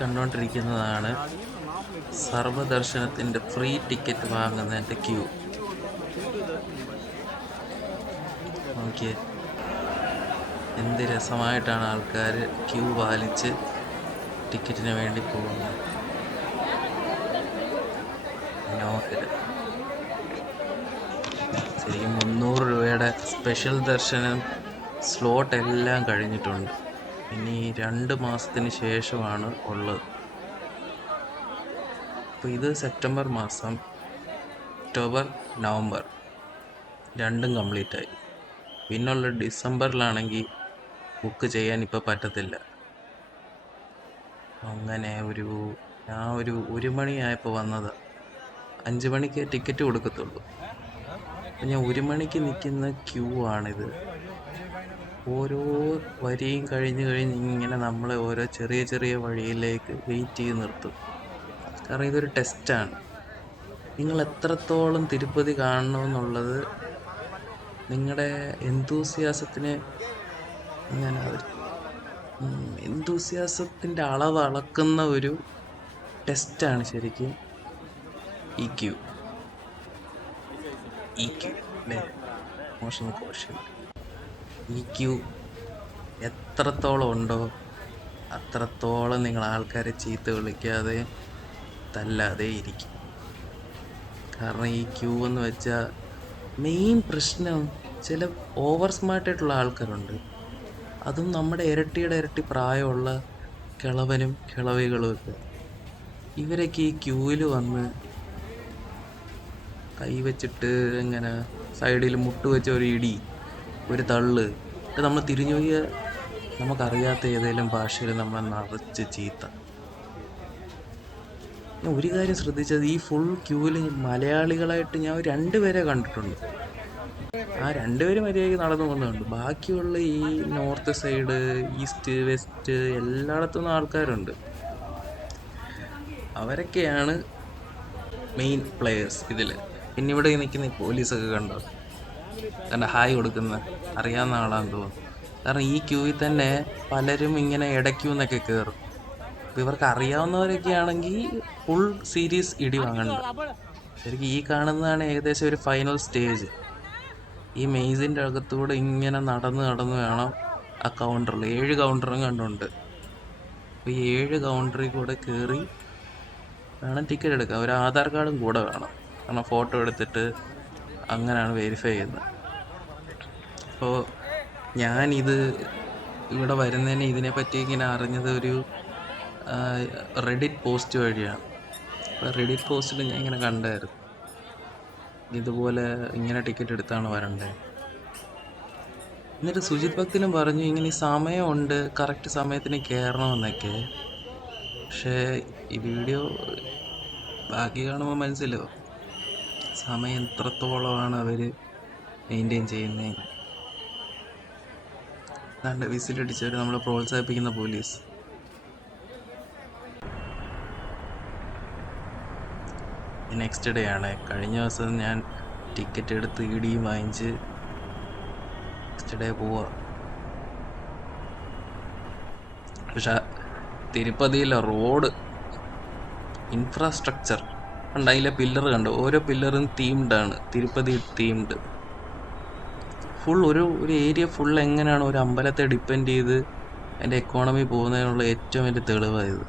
കണ്ടുകൊണ്ടിരിക്കുന്നതാണ് സർവദർശനത്തിൻ്റെ free ticket വാങ്ങുന്നതിൻ്റെ Q. നോക്കിയേ, എന്ത് രസമായിട്ടാണ് ആൾക്കാർ ക്യൂ പാലിച്ച് ടിക്കറ്റിന് വേണ്ടി പോകുന്നത്. മനോഹരം. ശരിക്കും 300 രൂപയുടെ സ്പെഷ്യൽ ദർശനം സ്ലോട്ട് എല്ലാം കഴിഞ്ഞിട്ടുണ്ട്. ഇനി 2 മാസത്തിന് ശേഷമാണ് ഉള്ളത്. അപ്പോൾ ഇത് സെപ്റ്റംബർ മാസം, ഒക്ടോബർ, നവംബർ രണ്ടും കംപ്ലീറ്റായി. പിന്നുള്ള ഡിസംബറിലാണെങ്കിൽ ബുക്ക് ചെയ്യാൻ ഇപ്പോൾ പറ്റത്തില്ല. അങ്ങനെ ഞാൻ ഒരു 1 മണിയായപ്പോൾ വന്നത്. 5 മണിക്ക് ടിക്കറ്റ് കൊടുക്കത്തുള്ളൂ. അപ്പം ഞാൻ 1 മണിക്ക് നിൽക്കുന്ന ക്യൂ ആണിത്. ഓരോ വരിയും കഴിഞ്ഞ് ഇങ്ങനെ നമ്മളെ ഓരോ ചെറിയ ചെറിയ വഴിയിലേക്ക് വെയിറ്റ് ചെയ്ത് നിർത്തും. കാരണം ഇതൊരു ടെസ്റ്റാണ്. നിങ്ങൾ എത്രത്തോളം തിരുപ്പതി കാണണമെന്നുള്ളത് നിങ്ങളുടെ എന്തൂസിയാസത്തിന് ഇങ്ങനെ എന്തൂസിയാസത്തിൻ്റെ അളവ് അളക്കുന്ന ഒരു ടെസ്റ്റാണ് ശരിക്കും ഈ ക്യൂ അല്ലേ? മോശം കോഷൻ. ഈ ക്യൂ എത്രത്തോളം ഉണ്ടോ അത്രത്തോളം നിങ്ങൾ ആൾക്കാരെ ചീത്ത വിളിക്കാതെ തല്ലാതെ ഇരിക്കും. കാരണം ഈ ക്യൂ എന്ന് വെച്ചാൽ മെയിൻ പ്രശ്നം ചില ഓവർ സ്മാർട്ടായിട്ടുള്ള ആൾക്കാരുണ്ട്. അതും നമ്മുടെ ഇരട്ടി പ്രായമുള്ള കിളവനും കിളവികളും ഒക്കെ. ഇവരൊക്കെ ഈ ക്യൂവിൽ വന്ന് കൈവച്ചിട്ട് ഇങ്ങനെ സൈഡിൽ മുട്ട് വെച്ച ഒരു ഇടി, ഒരു തള്ള്, നമ്മൾ തിരിഞ്ഞു പോയ നമുക്കറിയാത്ത ഏതെങ്കിലും ഭാഷയിൽ നമ്മളെ നിറച്ച് ചീത്ത. ഞാൻ ഒരു കാര്യം ശ്രദ്ധിച്ചത്, ഈ ഫുൾ ക്യൂവിൽ മലയാളികളായിട്ട് ഞാൻ 2 പേരെ കണ്ടിട്ടുണ്ട്. ആ 2 പേര് മര്യാദയ്ക്ക് നടന്നു പോകുന്നുണ്ട്. ബാക്കിയുള്ള ഈ നോർത്ത് സൈഡ്, ഈസ്റ്റ്, വെസ്റ്റ് എല്ലായിടത്തുനിന്നും ആൾക്കാരുണ്ട്. അവരൊക്കെയാണ് മെയിൻ പ്ലെയേഴ്സ് ഇതിൽ. പിന്നെ ഇവിടെ നിൽക്കുന്ന ഈ പോലീസൊക്കെ കണ്ടോ, കാരണം ഹായ് കൊടുക്കുന്ന അറിയാവുന്ന ആളാന്ന് തോന്നുന്നു. കാരണം ഈ ക്യൂവിൽ തന്നെ പലരും ഇങ്ങനെ ഇടയ്ക്കൂന്നൊക്കെ കയറും. അപ്പോൾ ഇവർക്ക് അറിയാവുന്നവരൊക്കെ ആണെങ്കിൽ ഫുൾ സീരീസ് ഇടി വാങ്ങണ്ട. ശരിക്കും ഈ കാണുന്നതാണ് ഏകദേശം ഒരു ഫൈനൽ സ്റ്റേജ്. ഈ മെയ്സിൻ്റെ അകത്തൂടെ ഇങ്ങനെ നടന്ന് വേണം ആ കൗണ്ടറിൽ 7 കൗണ്ടറും കണ്ടുണ്ട്. അപ്പോൾ ഈ 7 കൗണ്ടറിൽ കൂടെ കയറി വേണം ടിക്കറ്റ് എടുക്കുക. ഒരു ആധാർ കാർഡും കൂടെ വേണം. കാരണം ഫോട്ടോ എടുത്തിട്ട് അങ്ങനെയാണ് വെരിഫൈ ചെയ്യുന്നത്. അപ്പോൾ ഞാനിത് ഇവിടെ വരുന്നതിന് ഇതിനെപ്പറ്റി ഇങ്ങനെ അറിഞ്ഞത് ഒരു റെഡിറ്റ് പോസ്റ്റ് വഴിയാണ്. അപ്പോൾ റെഡിറ്റ് പോസ്റ്റിൽ ഞാൻ ഇങ്ങനെ കണ്ടായിരുന്നു, ഇതുപോലെ ഇങ്ങനെ ടിക്കറ്റ് എടുത്താണ് വരണ്ടേ. എന്നിട്ട് സുജിത് ഭക്തിനും പറഞ്ഞു ഇങ്ങനെ സമയമുണ്ട്, കറക്റ്റ് സമയത്തിന് കയറണമെന്നൊക്കെ. പക്ഷേ ഈ വീഡിയോ ബാക്കി കാണുമ്പോൾ മനസ്സിലാവും സമയം എത്രത്തോളമാണ് അവർ മെയിൻറ്റെയിൻ ചെയ്യുന്നത്. അതാണ്ട് വിസിലടിച്ചവർ നമ്മളെ പ്രോത്സാഹിപ്പിക്കുന്ന പോലീസ്. നെക്സ്റ്റ് ഡേ ആണ്. കഴിഞ്ഞ ദിവസം ഞാൻ ടിക്കറ്റ് എടുത്ത് ഇടിയും വാങ്ങിച്ച് നെക്സ്റ്റ് ഡേ പോവാ. പക്ഷെ തിരുപ്പതിയിലെ റോഡ് ഇൻഫ്രാസ്ട്രക്ചർ കണ്ട, അതിലെ പില്ലർ കണ്ടു, ഓരോ പില്ലറും തീംഡാണ്, തിരുപ്പതി തീംഡ്. ഫുൾ ഒരു ഏരിയ ഫുൾ എങ്ങനെയാണ് ഒരു അമ്പലത്തെ ഡിപ്പെൻഡ് ചെയ്ത് അതിൻ്റെ എക്കോണമി പോകുന്നതിനുള്ള ഏറ്റവും വലിയ തെളിവായത്.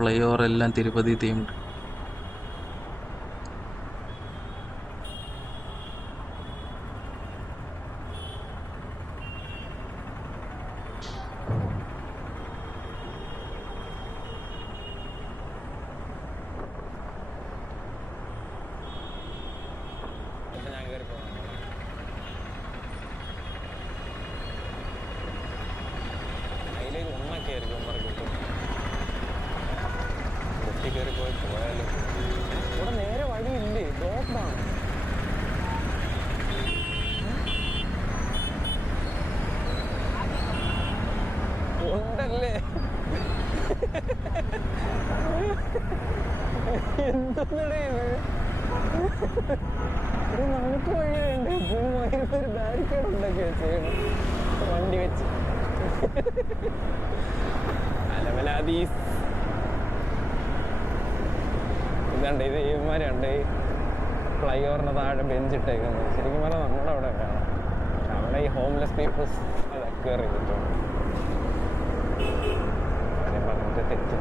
ഫ്ലൈ ഓവർ എല്ലാം തിരുപ്പതി തീംഡ്. ഇവിടെ നേരെ വഴിയില്ലേ, ബ്ലോക്കാണ്. ഉണ്ടല്ലേ, എന്തൊന്നടേ ഇത് നമുക്ക് വഴി വേണ്ടേ? ഒരു ബാരിക്കേഡ് ഉണ്ടാക്കി വെച്ചേക്കണം വണ്ടി വെച്ച്. അലമലാദീസ്. ഇതുണ്ട്, ഇത് ഇവന്മാരുണ്ട് ഫ്ലൈ ഓവറിന് താഴെ ബെഞ്ചിട്ടേക്കുന്നത്. ശരിക്കും പറഞ്ഞാൽ നമ്മുടെ അവിടെ കാണാം. അവിടെ ഈ ഹോംലെസ് പീപ്പിൾസ് അക്വയർ ചെയ്തിട്ടുണ്ട്. പറഞ്ഞിട്ട് തെറ്റ്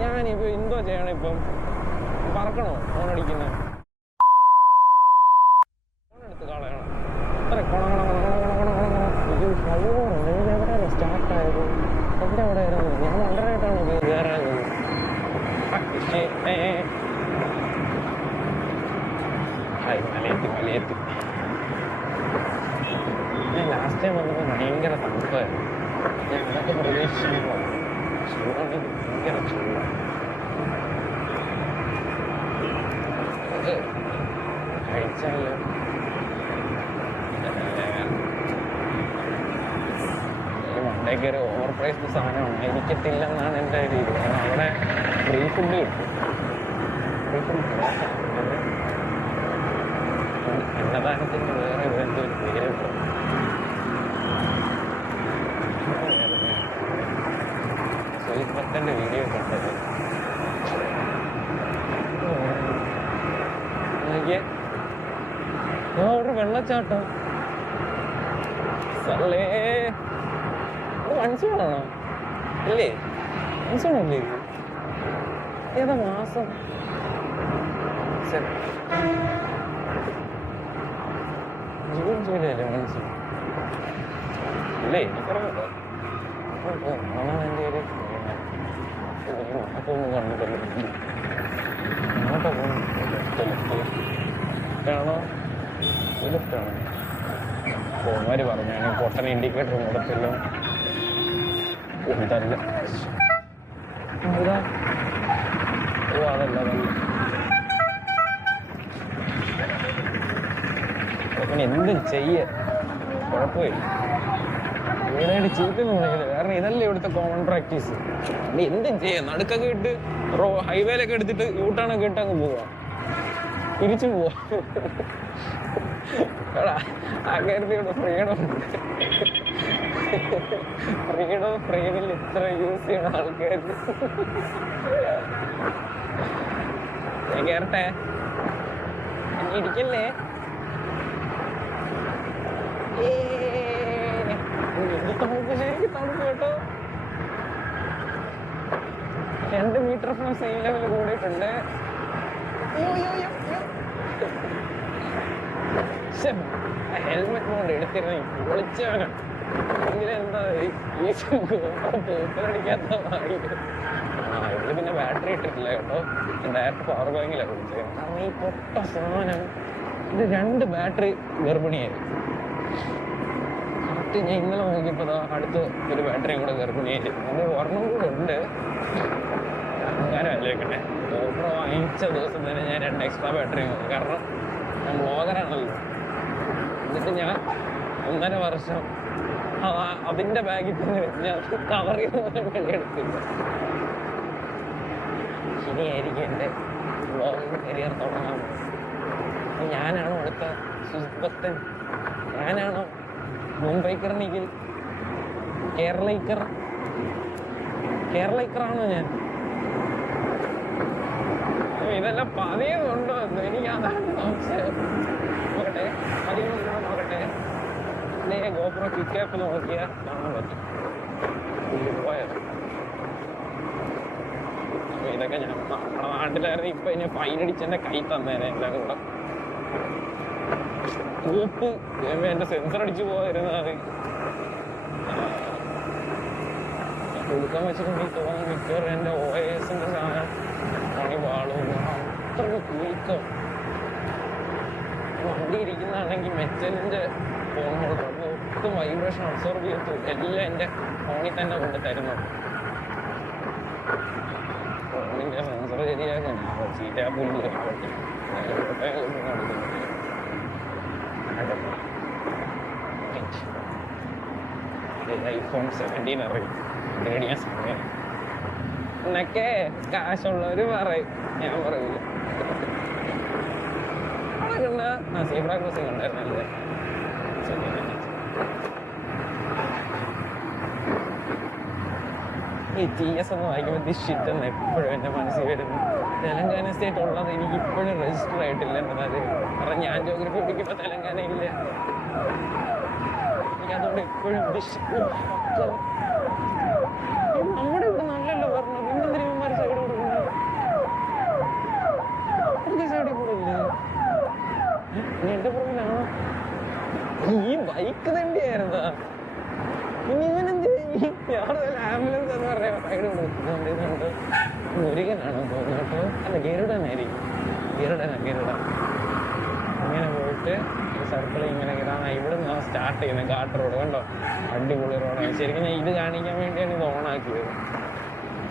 ഞാനിപ്പോൾ എന്തോ ചെയ്യണം? ഇപ്പം പറക്കണോ? ഫോണടിക്കുന്ന ഫോണെടുത്ത് കളയണം. അത്ര എവിടെ സ്റ്റാർട്ടായത്? എവിടെ അവിടെ ആയിരുന്നു? ഞാൻ വണ്ടറായിട്ടാണ് കയറാൻ. മലയെത്തി. ഞാൻ ലാസ്റ്റ് ടൈം വന്നപ്പോൾ ഭയങ്കര തണുപ്പായിരുന്നു. ഞാൻ അതൊക്കെ പ്രതീക്ഷിച്ചു. ചൂടാണ്, ഭയങ്കര ചൂടാണ്. കഴിച്ചാലോ? മണ്ടേക്ക് ഒരു ഓവർ പ്രൈസ്ഡ് സാധനമാണ്, എനിക്കത്തില്ലെന്നാണ് എൻ്റെ ഒരു ഇത്. കാരണം അവിടെ ഫ്രീ ഫുഡ് കിട്ടും. അന്നദാനത്തിൻ്റെ വേറെ എന്തോ ഒരു പേര് കിട്ടും. സ്വീറ്റ് ഭക്തൻ്റെ വീഡിയോ കണ്ടത് അവിടെ വെള്ളച്ചാട്ടം. സല്ലേ, മൺസൂണാണോ? ഇല്ലേ, മൺസൂണല്ലേ ഇത്? ഏതാ മാസം? ജൂൺ ജൂലൈ അല്ലേ മൺസൂൺ? ഇല്ലേ, എനിക്കറിയാമല്ലോ. എൻ്റെ ഒരു മാപ്പൊന്നും കണ്ടിട്ടല്ലോ. അങ്ങോട്ടാ ാണോ ലെഫ്റ്റാണോ? ഫോൺമാര് പറഞ്ഞാണ് പൊട്ടൻ ഇൻഡിക്കേറ്റർ കൊടുത്തില്ല. ഇതല്ല, അതല്ല. പിന്നെ എന്തും ചെയ്യ കുഴപ്പമില്ല. ഇവിടെയായിട്ട് ചീത്തൊന്നും വിളിക്കില്ല. കാരണം ഇതല്ലേ ഇവിടുത്തെ കോമൺ പ്രാക്ടീസ്. ഇനി എന്തും ചെയ്യാം. നടുക്കൊക്കെ ഇട്ട് ഹൈവേയിലൊക്കെ എടുത്തിട്ട് യൂട്ടേണൊക്കെ ഇട്ട് അങ്ങ് പോവാം, തിരിച്ചു പോവാം. അങ്ങനത്തെ ഇവിടെ ഫ്രീഡം ഫ്രെയിമിൽ ഇത്ര യൂസ് ചെയ്യണ ആൾക്കാർ. ഞാൻ കേറട്ടെ, ഇനി ഇരിക്കല്ലേ? തണുപ്പ്, ശരിക്കും തണുപ്പ് കേട്ടോ. 2 മീറ്റർ ഫ്രം സീ ലെവൽ കൂടിയിട്ടുണ്ട്. ഹെൽമെറ്റ് കൊണ്ട് എടുത്തിരുന്ന പൊളിച്ചവനാ. എങ്കിലെന്താ ഈ പൂപ്പലടിക്കാത്ത ഇവിടെ പിന്നെ ബാറ്ററി ഇട്ടിട്ടില്ല കേട്ടോ. ഡയറക്റ്റ് പവർ ബാങ്കിലാണ് വിളിച്ചത്. കാരണം ഈ പൊട്ട സാധനം ഇത് 2 ബാറ്ററി ഗർഭിണിയായി. കറക്റ്റ് ഞാൻ ഇന്നലെ നോക്കിയപ്പോൾ അടുത്ത് ഒരു ബാറ്ററിയും കൂടെ ഗർഭിണിയായിട്ട്. അത് ഒരെണ്ണം കൂടെ ഉണ്ട്. അങ്ങനെ അല്ലേക്കട്ടെ. ഓപ്പർ വാങ്ങിച്ച ദിവസം തന്നെ ഞാൻ 2 എക്സ്ട്രാ ബാറ്ററി നോക്കി. കാരണം ഞാൻ ബ്ലോഗറാണല്ലോ. എന്നിട്ട് ഞാൻ 1.5 വർഷം അതിൻ്റെ ബാഗിൽ തന്നെ ഞാൻ കവർ ചെയ്ത് വെളിയെടുത്തില്ല. ശരിയായിരിക്കും എൻ്റെ ബ്ലോഗിങ് കരിയർ തുടങ്ങാൻ പോകുന്നത്. ഞാനാണോ അടുത്ത സുജിത് ഭക്തൻ? ഞാനാണോ മുംബൈക്കർ നിഖിൽ? കേരളൈക്കറാണോ ഞാൻ? ഇതെല്ലാം പതിയുന്നുണ്ടോ എന്ന് എനിക്ക് അതാണ് സംശയം. നോക്കട്ടെ, പതിയുന്നുണ്ടോ നോക്കട്ടെ. ഗോപ്രോ ക്വിക്ക് ആപ്പ് നോക്കിയാൽ കാണാൻ പറ്റും. പോയത് ഇതൊക്കെ ഞാൻ നമ്മുടെ നാട്ടിലായിരുന്നു. ഇപ്പൊ ഇനി ഫൈനടിച്ചെന്റെ കൈ തന്നേനെ എല്ലാം കൂടെ. കൂപ്പ് എന്റെ സെൻസർ അടിച്ചു പോയിരുന്നത്. അത് കൊടുക്കാൻ വെച്ചിട്ടുണ്ടെങ്കിൽ തോന്നുന്നു മിക്കവാറും എൻ്റെ OS-ന്റെ സാധനം പണി പാളും. അത്രയ്ക്ക് കുലുക്കം. വണ്ടി ഇരിക്കുന്നതാണെങ്കിൽ മെറ്റലിൻ്റെ ഫോൺ ഹോൾഡർ. അപ്പോൾ ഒട്ടും വൈബ്രേഷൻ അബ്സോർബ് ചെയ്തു എല്ലാം എൻ്റെ ഫോണിൽ തന്നെ കൊണ്ട് തരുന്നുണ്ട്. ഫോണിൻ്റെ സെൻസർ ശരിയാക്കാൻ ചീറ്റാപ്പുല്ല് iPhone 17 അറിയും. മേടിക്കാൻ സമയം എന്നൊക്കെ കാശുള്ളവർ പറയും, ഞാൻ പറയില്ല. അതൊക്കെ സീബ്ര ക്രോസിംഗ് ഉണ്ടായിരുന്നല്ലേ. ഈ TS എന്ന് വായിക്കുമ്പോൾ ദി ഷിറ്റ് എന്ന് എപ്പോഴും എൻ്റെ മനസ്സിൽ വരുന്നു. തെലങ്കാന സ്റ്റേറ്റ് ഉള്ളത് എനിക്ക് ഇപ്പോഴും രജിസ്റ്റർ ആയിട്ടില്ല എന്നത്. കാരണം ഞാൻ ജോഗ്രഫി പഠിക്കുമ്പോൾ തെലങ്കാന ഇല്ല. എനിക്കതുകൊണ്ട് എപ്പോഴും നമ്മുടെ ഇവിടെ നല്ലല്ലോ പറഞ്ഞത്. പിന്നെന്തിനും ഇവന്മാർ സൈഡ് കൊടുക്കുന്നത്? സൈഡിൽ കൂടെ ഇല്ലേ? എന്റെ പുറകിലാണോ ഈ ബൈക്ക് തന്നെയായിരുന്നാ? പിന്നെ ഇവനെന്ത് ആംബുലൻസ് എന്ന് പറയാ സൈഡ് കൊടുക്കുന്നുണ്ട്. മുരുകനാണോ തോന്നുന്നു കേട്ടോ. അല്ല, ഗരുഡനായിരിക്കും. ഗരുഡ ഇങ്ങനെ പോയിട്ട് സർക്കിൾ ഇങ്ങനെ ഇതാണ്. ഇവിടെ നിന്നാണ് സ്റ്റാർട്ട് ചെയ്യുന്നത്. കാട്ട് റോഡ് കണ്ടോ, അടിപൊളി റോഡാണ്. ശരിക്കും ഞാൻ ഇത് കാണിക്കാൻ വേണ്ടിയാണ് ഇത് ഓണാക്കിയത്.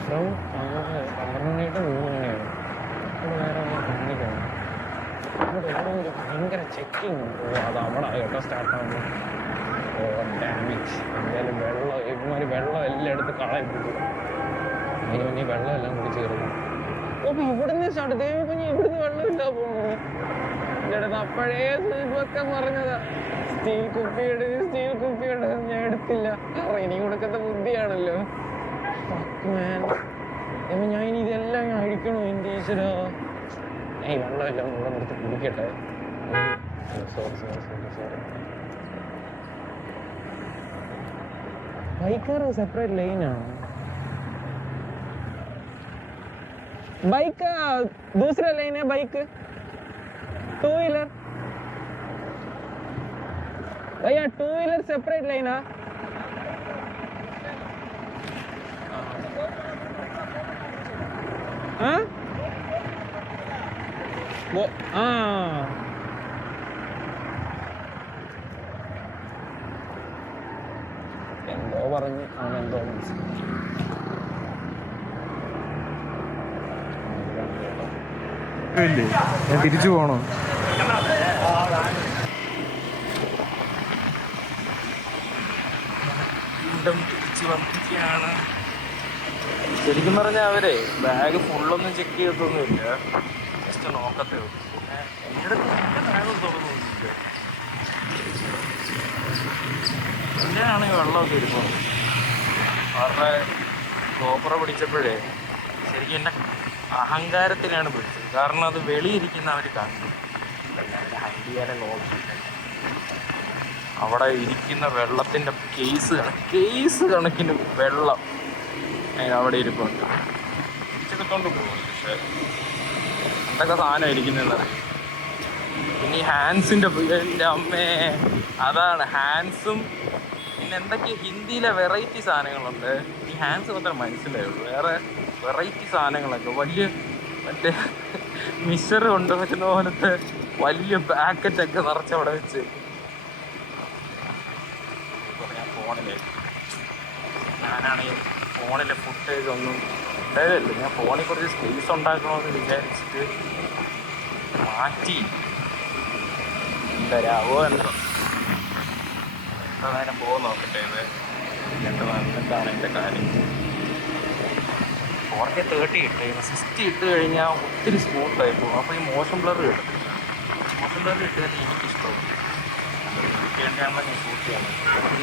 ഫ്രം 12 മണി to 3 മണിയാണ്. ഇവിടെ വേറെ ഒന്നും കാണിക്കണം. ഇവിടെ ഒരു ഭയങ്കര ചെക്കിങ് അത് അവിടെ കേട്ടോ സ്റ്റാർട്ടാകുമ്പോൾ. ഡാമേജ് എന്തായാലും ഇവന്മാർ വെള്ളം എല്ലാം എടുത്ത് കളയും. അതിന് മുന്നേ വെള്ളം എല്ലാം കുടിച്ച് കയറുന്നു. അപ്പൊ ഇവിടുന്ന് സ്റ്റാർട്ട് ദൈവം ഇവിടുന്ന് വെള്ളമില്ല പോകുന്നു. എൻ്റെ അടുത്ത് അപ്പോഴേ സുൽബക്കം പറഞ്ഞതാ സ്റ്റീൽ കുപ്പിയുടെ ഞാൻ എടുത്തില്ല. കാരണം ഇനി കൊടുക്കത്ത ബുദ്ധിയാണല്ലോ. ഞാൻ ഇനി ഇതെല്ലാം ഞാൻ അഴിക്കണോ എൻ്റെ ഈശ്വരാ? ഈ വെള്ളമെല്ലാം ഇവിടെ നിർത്തി കുടിക്കട്ടെ. സോറി. ബൈക്കാർ സെപ്പറേറ്റ് ലൈനാണോ? बाइक का दूसरा लाइन है. बाइक 2 व्हीलर भैया, 2 व्हीलर सेपरेट लाइन है. हाँ वो എന്തോ പറഞ്ഞു അവനെന്തോ മനസ്സിലാക്കി. ഞാൻ തിരിച്ചു പോണോ? വീണ്ടും തിരിച്ചു വന്നിരിക്കുകയാണ്. ശരിക്കും പറഞ്ഞാൽ അവരെ ബാഗ് ഫുള്ളൊന്നും ചെക്ക് ചെയ്തൊന്നുമില്ല, ജസ്റ്റ് നോക്കത്തേ ഉള്ളൂ. പിന്നെ എൻ്റെ അടുത്ത് എൻ്റെ ബാഗും തുറന്നൊന്നുമില്ല. എൻ്റെ ആണെങ്കിൽ വെള്ളമൊക്കെ ഇരിക്കും. അവരുടെ ഗോപുറ പിടിച്ചപ്പോഴേ ശരിക്കും എൻ്റെ അഹങ്കാരത്തിനാണ് പിടിച്ചത്. കാരണം അത് വെളിയിരിക്കുന്ന അവർ കണ്ടു. ഹൈഡ് ചെയ്യാനെ നോക്കിയിട്ട് അവിടെ ഇരിക്കുന്ന വെള്ളത്തിൻ്റെ കേസ് കണക്കിന് വെള്ളം അവിടെ ഇരിപ്പുണ്ട്. തിരിച്ചെടുത്തോണ്ട് പോകും. പക്ഷേ എന്തൊക്കെ സാധനം ഇരിക്കുന്നതെന്നറിയാം. പിന്നെ ഈ ഹാൻസിൻ്റെ എൻ്റെ അമ്മേ, അതാണ് ഹാൻസും. പിന്നെ എന്തൊക്കെ ഹിന്ദിയിലെ വെറൈറ്റി സാധനങ്ങളുണ്ട്. ഈ ഹാൻസ് മാത്രം മനസ്സിലായുള്ളൂ. വേറെ വെറൈറ്റി സാധനങ്ങളൊക്കെ വലിയ മറ്റേ മിക്സർ കൊണ്ടുവരുന്ന പോലത്തെ വലിയ പാക്കറ്റൊക്കെ നിറച്ചവിടെ വെച്ച്. ഞാനാണെങ്കിൽ ഫോണിലെ ഫുട്ടേജ് ഒന്നും ഉണ്ടായതല്ല. ഞാൻ ഫോണിൽ കുറച്ച് സ്പേസ് ഉണ്ടാക്കണമെന്ന് വിചാരിച്ചിട്ട് മാറ്റി. തരാവോ എന്തോ എത്ര നേരം പോകുന്ന നോക്കട്ടെ. ഇത് എന്താണ് എൻ്റെ കാര്യം. 4K30 ഇട്ട് 60 ഇട്ട് കഴിഞ്ഞാൽ ഒത്തിരി സ്മൂത്തായി പോകും. അപ്പോൾ ഈ മോഷൻ ബ്ലർ കിട്ടും. മോഷൻ ബ്ലർ കിട്ടിയാൽ എനിക്കിഷ്ടവും. വേണ്ടിയാണല്ലോ ഞാൻ ഷൂട്ട് ചെയ്യണം.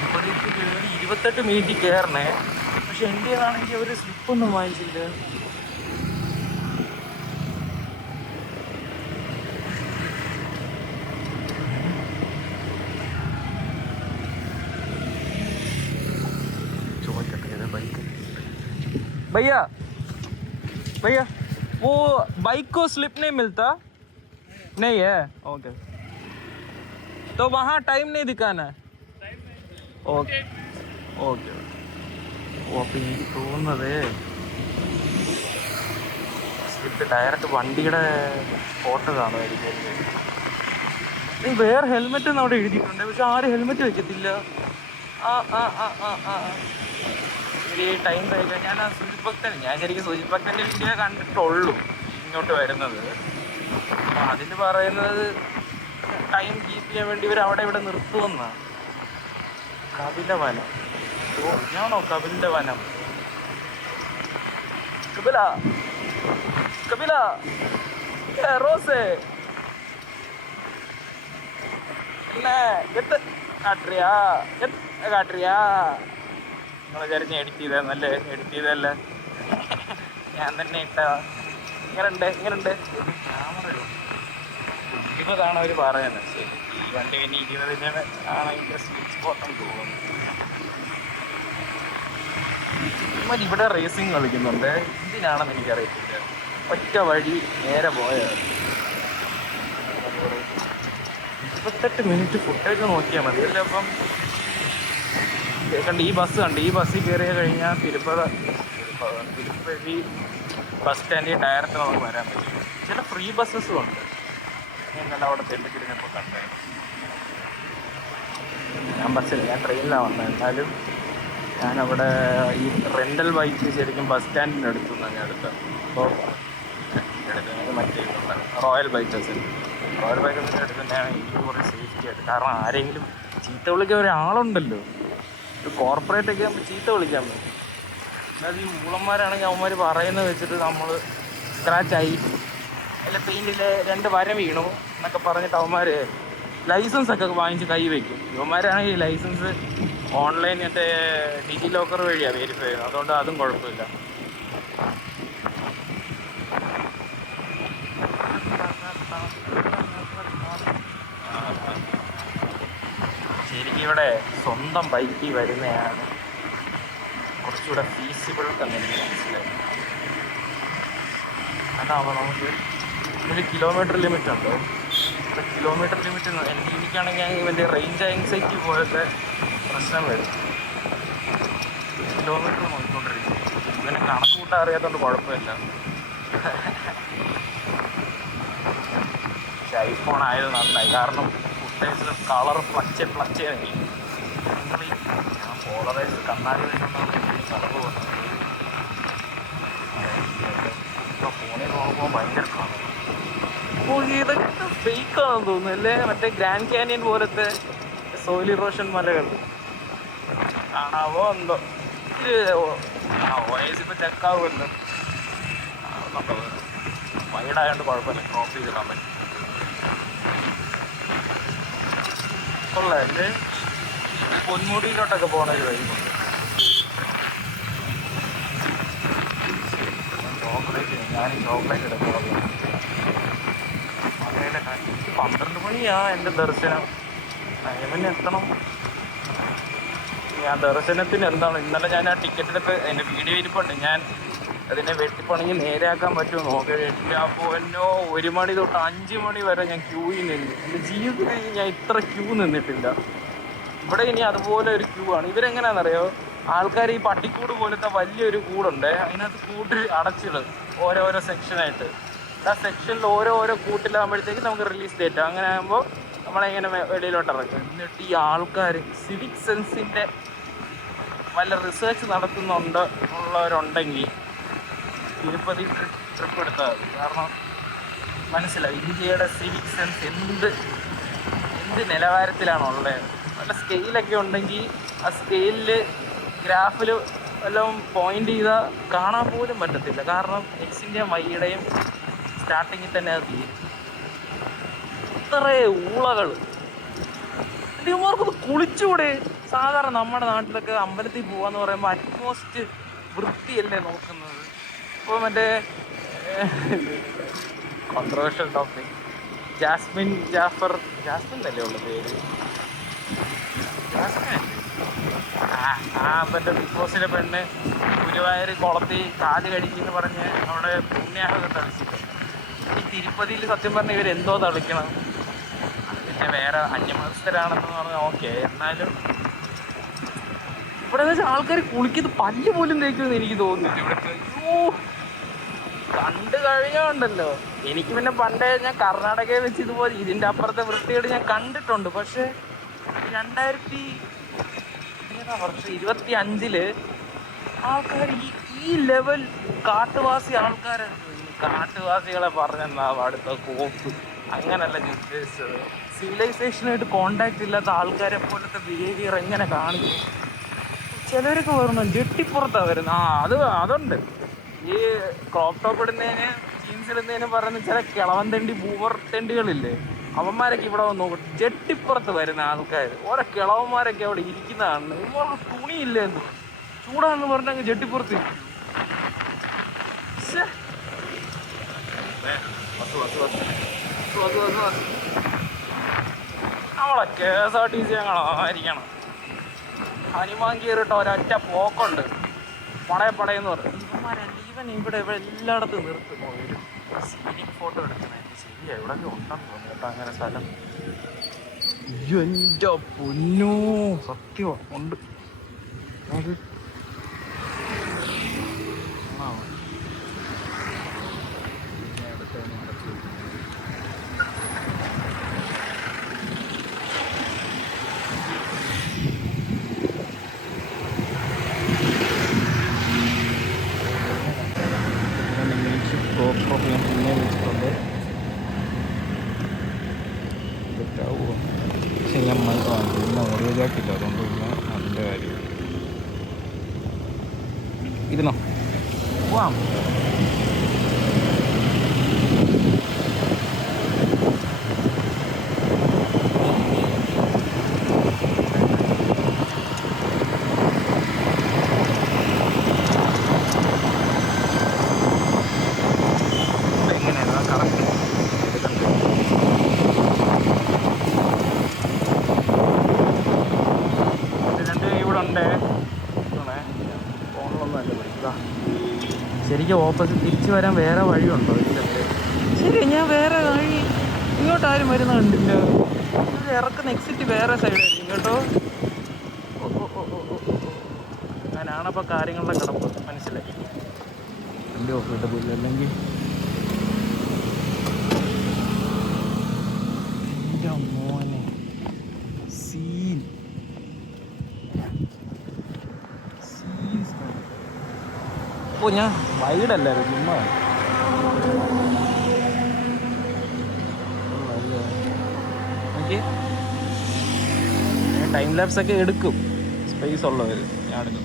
ഇപ്പോഴേക്ക് കയറി 28 മിനിറ്റ് കയറണേ. പക്ഷെ എൻ്റേതാണെങ്കിൽ അവർ സ്ലിപ്പൊന്നും വാങ്ങിച്ചില്ല. ചോദിക്കട്ടെ ബൈക്ക്. भैया वो बाइक को स्लिप नहीं मिलता? नहीं है, ओके. तो वहाँ टाइम नहीं दिखाना है? Okay okay. ഓ, അപ്പം എനിക്ക് തോന്നുന്നത് സ്ലിപ്പ് ഡയറക്റ്റ് വണ്ടിയുടെ ഫോട്ടോ കാണുമായിരിക്കും. നീ വേറെ ഹെൽമെറ്റ് എന്ന് അവിടെ എഴുതിയിട്ടുണ്ട്, പക്ഷെ ആരും ഹെൽമെറ്റ് വെക്കത്തില്ല. ഈ ടൈം കഴിക്കാൻ ഞാൻ സുജിത് ഭക്തൻ, ഞാൻ ശരിക്കും സുജിത് ഭക്തൻ്റെ വീഡിയോ കണ്ടിട്ടുള്ളൂ ഇങ്ങോട്ട് വരുന്നത്. അപ്പം അതിൽ പറയുന്നത് ടൈം കീപ്പ് ചെയ്യാൻ വേണ്ടി ഇവർ അവിടെ ഇവിടെ നിർത്തുമെന്നാണ്. കപിലവനം. ഓ, ഞാനോ കപിലിൻ്റെ വനം? കപില റോസേ என்ன எத்த காட்டுறியா காட்டுறியா നിങ്ങൾ വിചാരിച്ച് എഡിറ്റ് ചെയ്ത നല്ല എഡിറ്റ് ചെയ്തതല്ല, ഞാൻ തന്നെ ഇട്ട. ഇങ്ങനുണ്ട് ക്യാമറ 20 അവർ പറയുന്നത്. ശരി, ഈ വണ്ടി പിന്നെ 20 ആണ് അതിൻ്റെ സ്വീറ്റ് സ്പോട്ടെന്ന് തോന്നുന്നു. ഇവിടെ റേസിങ് കളിക്കുന്നുണ്ട്, എന്തിനാണെന്ന് എനിക്കറിയത്തില്ല. ഒറ്റ വഴി നേരെ പോയത്. 28 മിനിറ്റ് ഫുട്ടേജ് നോക്കിയാൽ മതി അല്ലേ? അപ്പം കണ്ട് ഈ ബസ് കണ്ട്, ഈ ബസ്സിൽ കയറിയ കഴിഞ്ഞാൽ തിരുപ്പതി ബസ് സ്റ്റാൻഡിൽ ഡയറക്റ്റ് നമുക്ക് വരാൻ പറ്റും. ചില ഫ്രീ ബസ്സസും ഉണ്ട്. ഞാൻ അവിടെ തെണ്ടിക്കിരുന്നപ്പോൾ കണ്ടായിരുന്നു. ഞാൻ ട്രെയിനിലാണ് വന്നത്. എന്നാലും ഞാനവിടെ ഈ റെൻ്റൽ ബൈക്ക് ശരിക്കും ബസ് സ്റ്റാൻഡിൻ്റെ അടുത്തു നിന്നാണ് ഞാൻ എടുത്തത്. അപ്പോൾ മറ്റേ റോയൽ ബൈക്കേഴ്സിൻ്റെ അടുത്ത് തന്നെയാണ് എനിക്ക് കുറേ സേഫ്റ്റി ആയിട്ട്. കാരണം ആരെങ്കിലും ചീത്ത വിളിക്കാൻ ഒരാളുണ്ടല്ലോ. ഒരു കോർപ്പറേറ്റ് ഒക്കെ ആകുമ്പോൾ ചീത്ത വിളിക്കാൻ പറ്റും. അതായത് ഈ ഊളന്മാരാണെങ്കിൽ അവന്മാർ പറയുന്നത് വെച്ചിട്ട് നമ്മൾ സ്ക്രാച്ചായി അല്ല പെയിൻറ്റിൽ 2 വര വീണു എന്നൊക്കെ പറഞ്ഞിട്ട് അവന്മാർ ലൈസൻസ് ഒക്കെ വാങ്ങിച്ച് കൈ വയ്ക്കും. ഇവന്മാരാണെങ്കിൽ ലൈസൻസ് ഓൺലൈൻ മറ്റേ ഡിജി ലോക്കർ വഴിയാണ് വെരിഫൈ ചെയ്യുന്നത്. അതുകൊണ്ട് അതും കുഴപ്പമില്ല. ശരിക്കും ഇവിടെ സ്വന്തം ബൈക്കിൽ വരുന്നതാണ് കുറച്ചുകൂടെ ഫീസിബിൾ എന്നെനിക്ക് മനസ്സിലായി. അതാവുമ്പോൾ നമുക്ക് ഇതിൽ കിലോമീറ്റർ ലിമിറ്റ് ഉണ്ടോ? കിലോമീറ്റർ ലിമിറ്റ് എനിക്കാണെങ്കിൽ വലിയ റേഞ്ച് ആങ്സൈറ്റി പോലത്തെ പ്രശ്നം വരും. കിലോമീറ്റർ നോക്കിക്കൊണ്ടിരിക്കും. ഇവനെ കണക്ക് കൂട്ടാൻ അറിയാത്തതുകൊണ്ട് കുഴപ്പമില്ല. പക്ഷെ ഐഫോൺ ആയത് നന്നായി. കാരണം ഫുട്ടേജിൽ കളർ ഫ്ലക്ച് നിങ്ങൾ ഈ പോളറൈസ് കണ്ണാടി വെച്ചിട്ടുണ്ടെങ്കിൽ കളർ പോകുന്നത് ഇപ്പോൾ ഫോണിൽ നോക്കുമ്പോൾ ഭയങ്കര കളർ. അപ്പോൾ ഇതൊക്കെ ഫേക്കാണെന്ന് തോന്നുന്നു അല്ലേ? മറ്റേ ഗ്രാൻഡ് ക്യാനിയൻ പോലത്തെ സോയിൽ ഇറോഷൻ മലകൾ കാണാവോ എന്തോ. വോയിസ് ഇപ്പോൾ ചെക്കാവുമല്ലോ. വൈഡായതുകൊണ്ട് കുഴപ്പമില്ല, ക്രോപ്പ് ചെയ്തിടാൻ പറ്റും. കൊള്ളാം. പൊന്മുടിയിലോട്ടൊക്കെ പോകണ ഒരു വഴിയുണ്ട്. ഞാൻ ചോക്ലേറ്റ് എടുക്കാം. അങ്ങനെ 12 മണിയാ എൻ്റെ ദർശനം. അതിന് എത്തണം. ഞാൻ ദർശനത്തിന് എന്താണ് ഇന്നലെ ഞാൻ ആ ടിക്കറ്റ് എടുത്ത് എൻ്റെ വീഡിയോ ഇരിപ്പുണ്ട്. ഞാൻ അതിനെ വെട്ടിപ്പണിഞ്ഞ് നേരെയാക്കാൻ പറ്റുമോ നോക്കിയിട്ടില്ല. അപ്പോൾ എന്നോ 1 മണി തൊട്ട് 5 മണി വരെ ഞാൻ ക്യൂയിൽ നിന്ന്. എൻ്റെ ജീവിതത്തിൽ ഞാൻ ഇത്ര ക്യൂ നിന്നിട്ടില്ല. ഇവിടെ ഇനി അതുപോലെ ഒരു ക്യൂ ആണ്. ഇവരെങ്ങനെയാണെന്നറിയോ, ആൾക്കാർ ഈ പട്ടിക്കൂട് പോലത്തെ വലിയൊരു കൂടുണ്ട്, അതിനകത്ത് കൂട്ടിൽ അടച്ചിടും ഓരോരോ സെക്ഷനായിട്ട്. ആ സെക്ഷനിൽ ഓരോരോ കൂട്ടിലാകുമ്പോഴത്തേക്ക് നമുക്ക് റിലീസ് ഡേറ്റ്. അങ്ങനെ ആകുമ്പോൾ നമ്മളിങ്ങനെ വെളിയിലോട്ട് ഇറക്കും. എന്നിട്ട് ഈ ആൾക്കാർ സിവിക് സെൻസിൻ്റെ വല്ല റിസർച്ച് നടത്തുന്നുണ്ട് ഉള്ളവരുണ്ടെങ്കിൽ തിരുപ്പതി ട്രിപ്പ് എടുത്താൽ മതി. കാരണം മനസ്സിലാവും ഇന്ത്യയുടെ സിവിക് സെൻസ് എന്ത് നിലവാരത്തിലാണുള്ളത്. നല്ല സ്കെയിലൊക്കെ ഉണ്ടെങ്കിൽ ആ സ്കെയിലിൽ ഗ്രാഫിൽ എല്ലാം പോയിൻ്റ് ചെയ്താൽ കാണാൻ പോലും പറ്റത്തില്ല. കാരണം എക്സിൻ്റെയും വൈയുടെയും സ്റ്റാർട്ടിങ്ങിൽ തന്നെ അത് തീരും. ഇത്രേ ഊളകൾ. ഇവർക്കൊന്ന് കുളിച്ചുകൂടെ? സാധാരണ നമ്മുടെ നാട്ടിലൊക്കെ അമ്പലത്തിൽ പോകാന്ന് പറയുമ്പോൾ അറ്റ്മോസ്റ്റ് വൃത്തിയല്ലേ നോക്കുന്നത്. ഇപ്പോൾ മറ്റേ കോൺട്രവേഴ്ഷ്യൽ ടോപ്പിക് ജാസ്മിൻ എന്നല്ലേ ഉള്ള പേര്? മറ്റേ ബിഗ് ബോസിലെ പെണ്ണ് ഗുരുവായൂർ കുളത്തിൽ കാല് കഴുകിയെന്ന് പറഞ്ഞ് അവിടെ പുണ്യാഹൊക്കെ തളിച്ചിട്ടുണ്ട്. ഈ തിരുപ്പതിയിൽ സത്യം പറഞ്ഞാൽ ഇവരെന്തോ തളിക്കണം. പിന്നെ വേറെ അന്യമതസ്ഥരാണെന്ന് പറഞ്ഞാൽ ഓക്കെ. എന്നാലും ഇവിടെ വെച്ചാൽ ആൾക്കാർ കുളിക്കുന്നത് പല്ല് പോലും തേക്കുമെന്ന് എനിക്ക് തോന്നുന്നില്ല ഇവിടുത്തെ. കണ്ടു കഴിഞ്ഞുണ്ടല്ലോ. എനിക്ക് പിന്നെ പണ്ടേ ഞാൻ കർണാടകയിൽ വെച്ച് ഇതുപോലെ ഇതിൻ്റെ അപ്പുറത്തെ വൃത്തികേട് ഞാൻ കണ്ടിട്ടുണ്ട്. പക്ഷേ 2025 ആൾക്കാർ ഈ ലെവൽ കാട്ടുവാസികളെ പറഞ്ഞെന്നാ അടുത്ത കോപ്പ്. അങ്ങനല്ല ഞാൻ ഉദ്ദേശിച്ചത്. സിവിലൈസേഷനായിട്ട് കോണ്ടാക്ട് ഇല്ലാത്ത ആൾക്കാരെ പോലത്തെ ബിഹേവിയർ എങ്ങനെ കാണിക്കും? ചിലരൊക്കെ പറഞ്ഞു ജെട്ടിപ്പുറത്താണ് വരുന്നത്. അതുണ്ട്. ഈ ക്രോപ്പ് ടോപ്പ് ഇടുന്നതിന് ജീൻസ് ഇടുന്നതിന് പറയുന്ന ചില കിളവൻ തെണ്ടി ബൂമർ തെണ്ടികളില്ലേ, അവന്മാരൊക്കെ ഇവിടെ വന്ന് നോക്കും. ജെട്ടിപ്പുറത്ത് വരുന്ന ആൾക്കാർ ഓരോ കിളവന്മാരൊക്കെ അവിടെ ഇരിക്കുന്നതാണ്. ഇവർക്ക് തുണിയില്ലെന്ന്. ചൂടാന്ന് പറഞ്ഞ ജെട്ടിപ്പുറത്ത് നമ്മളെ KSRTC ആയിരിക്കണം. ഹനുമാൻ കീറിട്ട ഒരൊറ്റ പോക്കുണ്ട്, പടയെന്ന് പറഞ്ഞു. ഇവൻ ഇവിടെ എല്ലായിടത്തും നിർത്തും. ഒരു സീനിക് ഫോട്ടോ എടുക്കുന്നത് ശരിയാ, എവിടെയൊക്കെ ഉണ്ടെന്ന് തോന്നുന്നു കേട്ടോ അങ്ങനെ സ്ഥലം. എൻ്റെ പൊന്നോ, സത്യമാണ് ഉണ്ട് അത്. ഞാൻ പിന്നെ വെച്ചിട്ടുണ്ട്. പക്ഷെ ഞാൻ പിന്നെ ഓഡിയോ ജാക്കില്ല, അതുകൊണ്ട് പിന്നെ അതിൻ്റെ കാര്യം ഇരുന്നോ പോവാം. ശരിക്കും ഓപ്പോസിറ്റ് തിരിച്ചു വരാൻ വേറെ വഴിയുണ്ടോ? ശരി, ഞാൻ വേറെ വഴി ഇങ്ങോട്ടാരും വരുന്ന കണ്ടില്ല. ഇറക്കുന്ന എക്സിറ്റ് വേറെ സൈഡായിരിക്കും കേട്ടോ. ഞാനാണപ്പോൾ കാര്യങ്ങളുടെ കിടപ്പ് മനസ്സിലായി. വണ്ടി ഓഫ് ഇട്ടതില്ല, അല്ലെങ്കിൽ എൻ്റെ മോനെ സീൻ. ഓ, ഞാൻ വൈഡല്ലായിരുന്നു ചുമ്മാ. ഓക്കെ, ടൈം ലാപ്സ് ഒക്കെ എടുക്കും, സ്പേസ് ഉള്ളവർ. ഞാൻ എടുക്കും.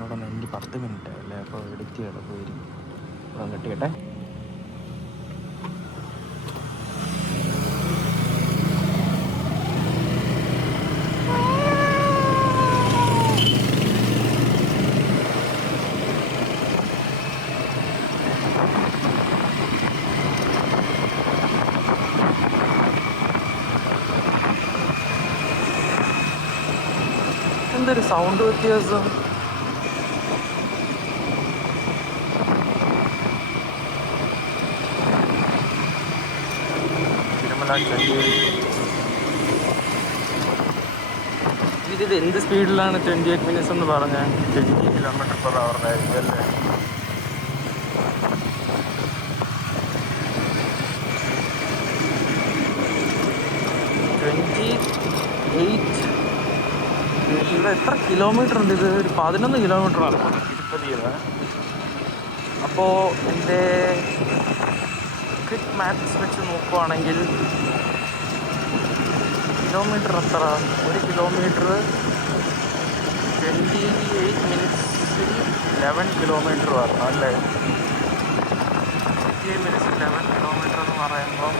അവിടെ നിന്ന് എനിക്ക് 10 മിനിറ്റ് അല്ലേ, അപ്പോൾ എഡിറ്റ് ചെയ്യണം. പോയിരിക്കും കെട്ടിക്കട്ടെ. എന്തൊരു സൗണ്ട് വ്യത്യാസം. ഇത് എന്ത് സ്പീഡിലാണ് 28 മിനിറ്റ്സ് എന്ന് പറഞ്ഞാൽ 20 km/h ആയിരിക്കും അല്ലേ? ഇവിടെ എത്ര കിലോമീറ്റർ ഉണ്ട്? ഇത് ഒരു 11 കിലോമീറ്ററാണ് തിരുപ്പതിയിൽ നിന്ന്. അപ്പോൾ എൻ്റെ ക്വിക്ക് മാത്സ് വെച്ച് നോക്കുവാണെങ്കിൽ കിലോമീറ്റർ എത്ര? 1 കിലോമീറ്റർ 28 മിനിറ്റ്സിൽ 11 കിലോമീറ്റർ വരണം അല്ലേ? 28 മിനിറ്റ്സിൽ 11 കിലോമീറ്റർ എന്ന് പറയുമ്പോൾ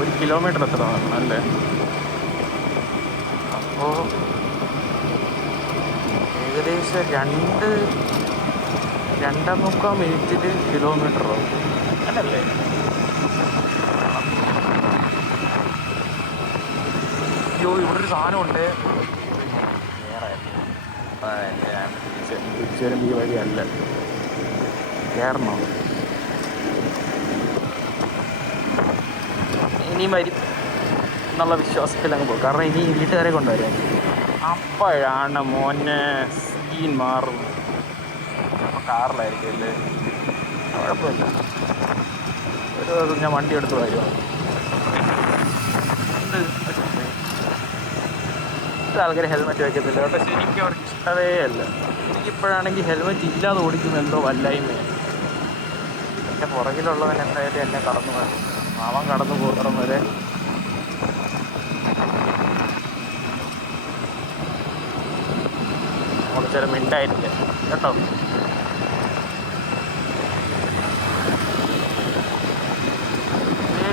ഒരു കിലോമീറ്റർ എത്ര വരണം അല്ലേ? അപ്പോൾ ഏകദേശം 2.25 മിനിറ്റിൽ കിലോമീറ്ററോ അല്ലല്ലേ? അയ്യോ, ഇവിടെ ഒരു സാധനമുണ്ട്. തിരിച്ചു വരുമ്പോൾ ഈ വഴിയല്ല, കയറണോ? ഇനിയും വരും എന്നുള്ള വിശ്വാസത്തിൽ അങ്ങ് പോകും. കാരണം ഇനി വീട്ടുകാരെ കൊണ്ടുവരാൻ അപ്പോഴാണ് മോനെ സീൻ മാറും. അപ്പോൾ കാറിലായിരിക്കും അല്ലേ? കുഴപ്പമില്ല, ഒരു ദിവസം ഞാൻ വണ്ടി എടുത്ത് വരുമോ? ആൾക്കാർ ഹെൽമെറ്റ് വയ്ക്കത്തില്ല കേട്ടോ. ശരിക്കും അവർക്ക് ഇഷ്ടമേ അല്ല. എനിക്കിപ്പോഴാണെങ്കിൽ ഹെൽമെറ്റ് ഇല്ലാതെ ഓടിക്കുമ്പോൾ എന്തോ വല്ലായ്മയാണ്. എൻ്റെ പുറകിലുള്ളവൻ എന്തായാലും എന്നെ കടന്നു വരും. അവൻ കടന്നു പോകുന്നിടം വരെ കുറച്ചേരം മിണ്ടായിരിക്കും കേട്ടോ.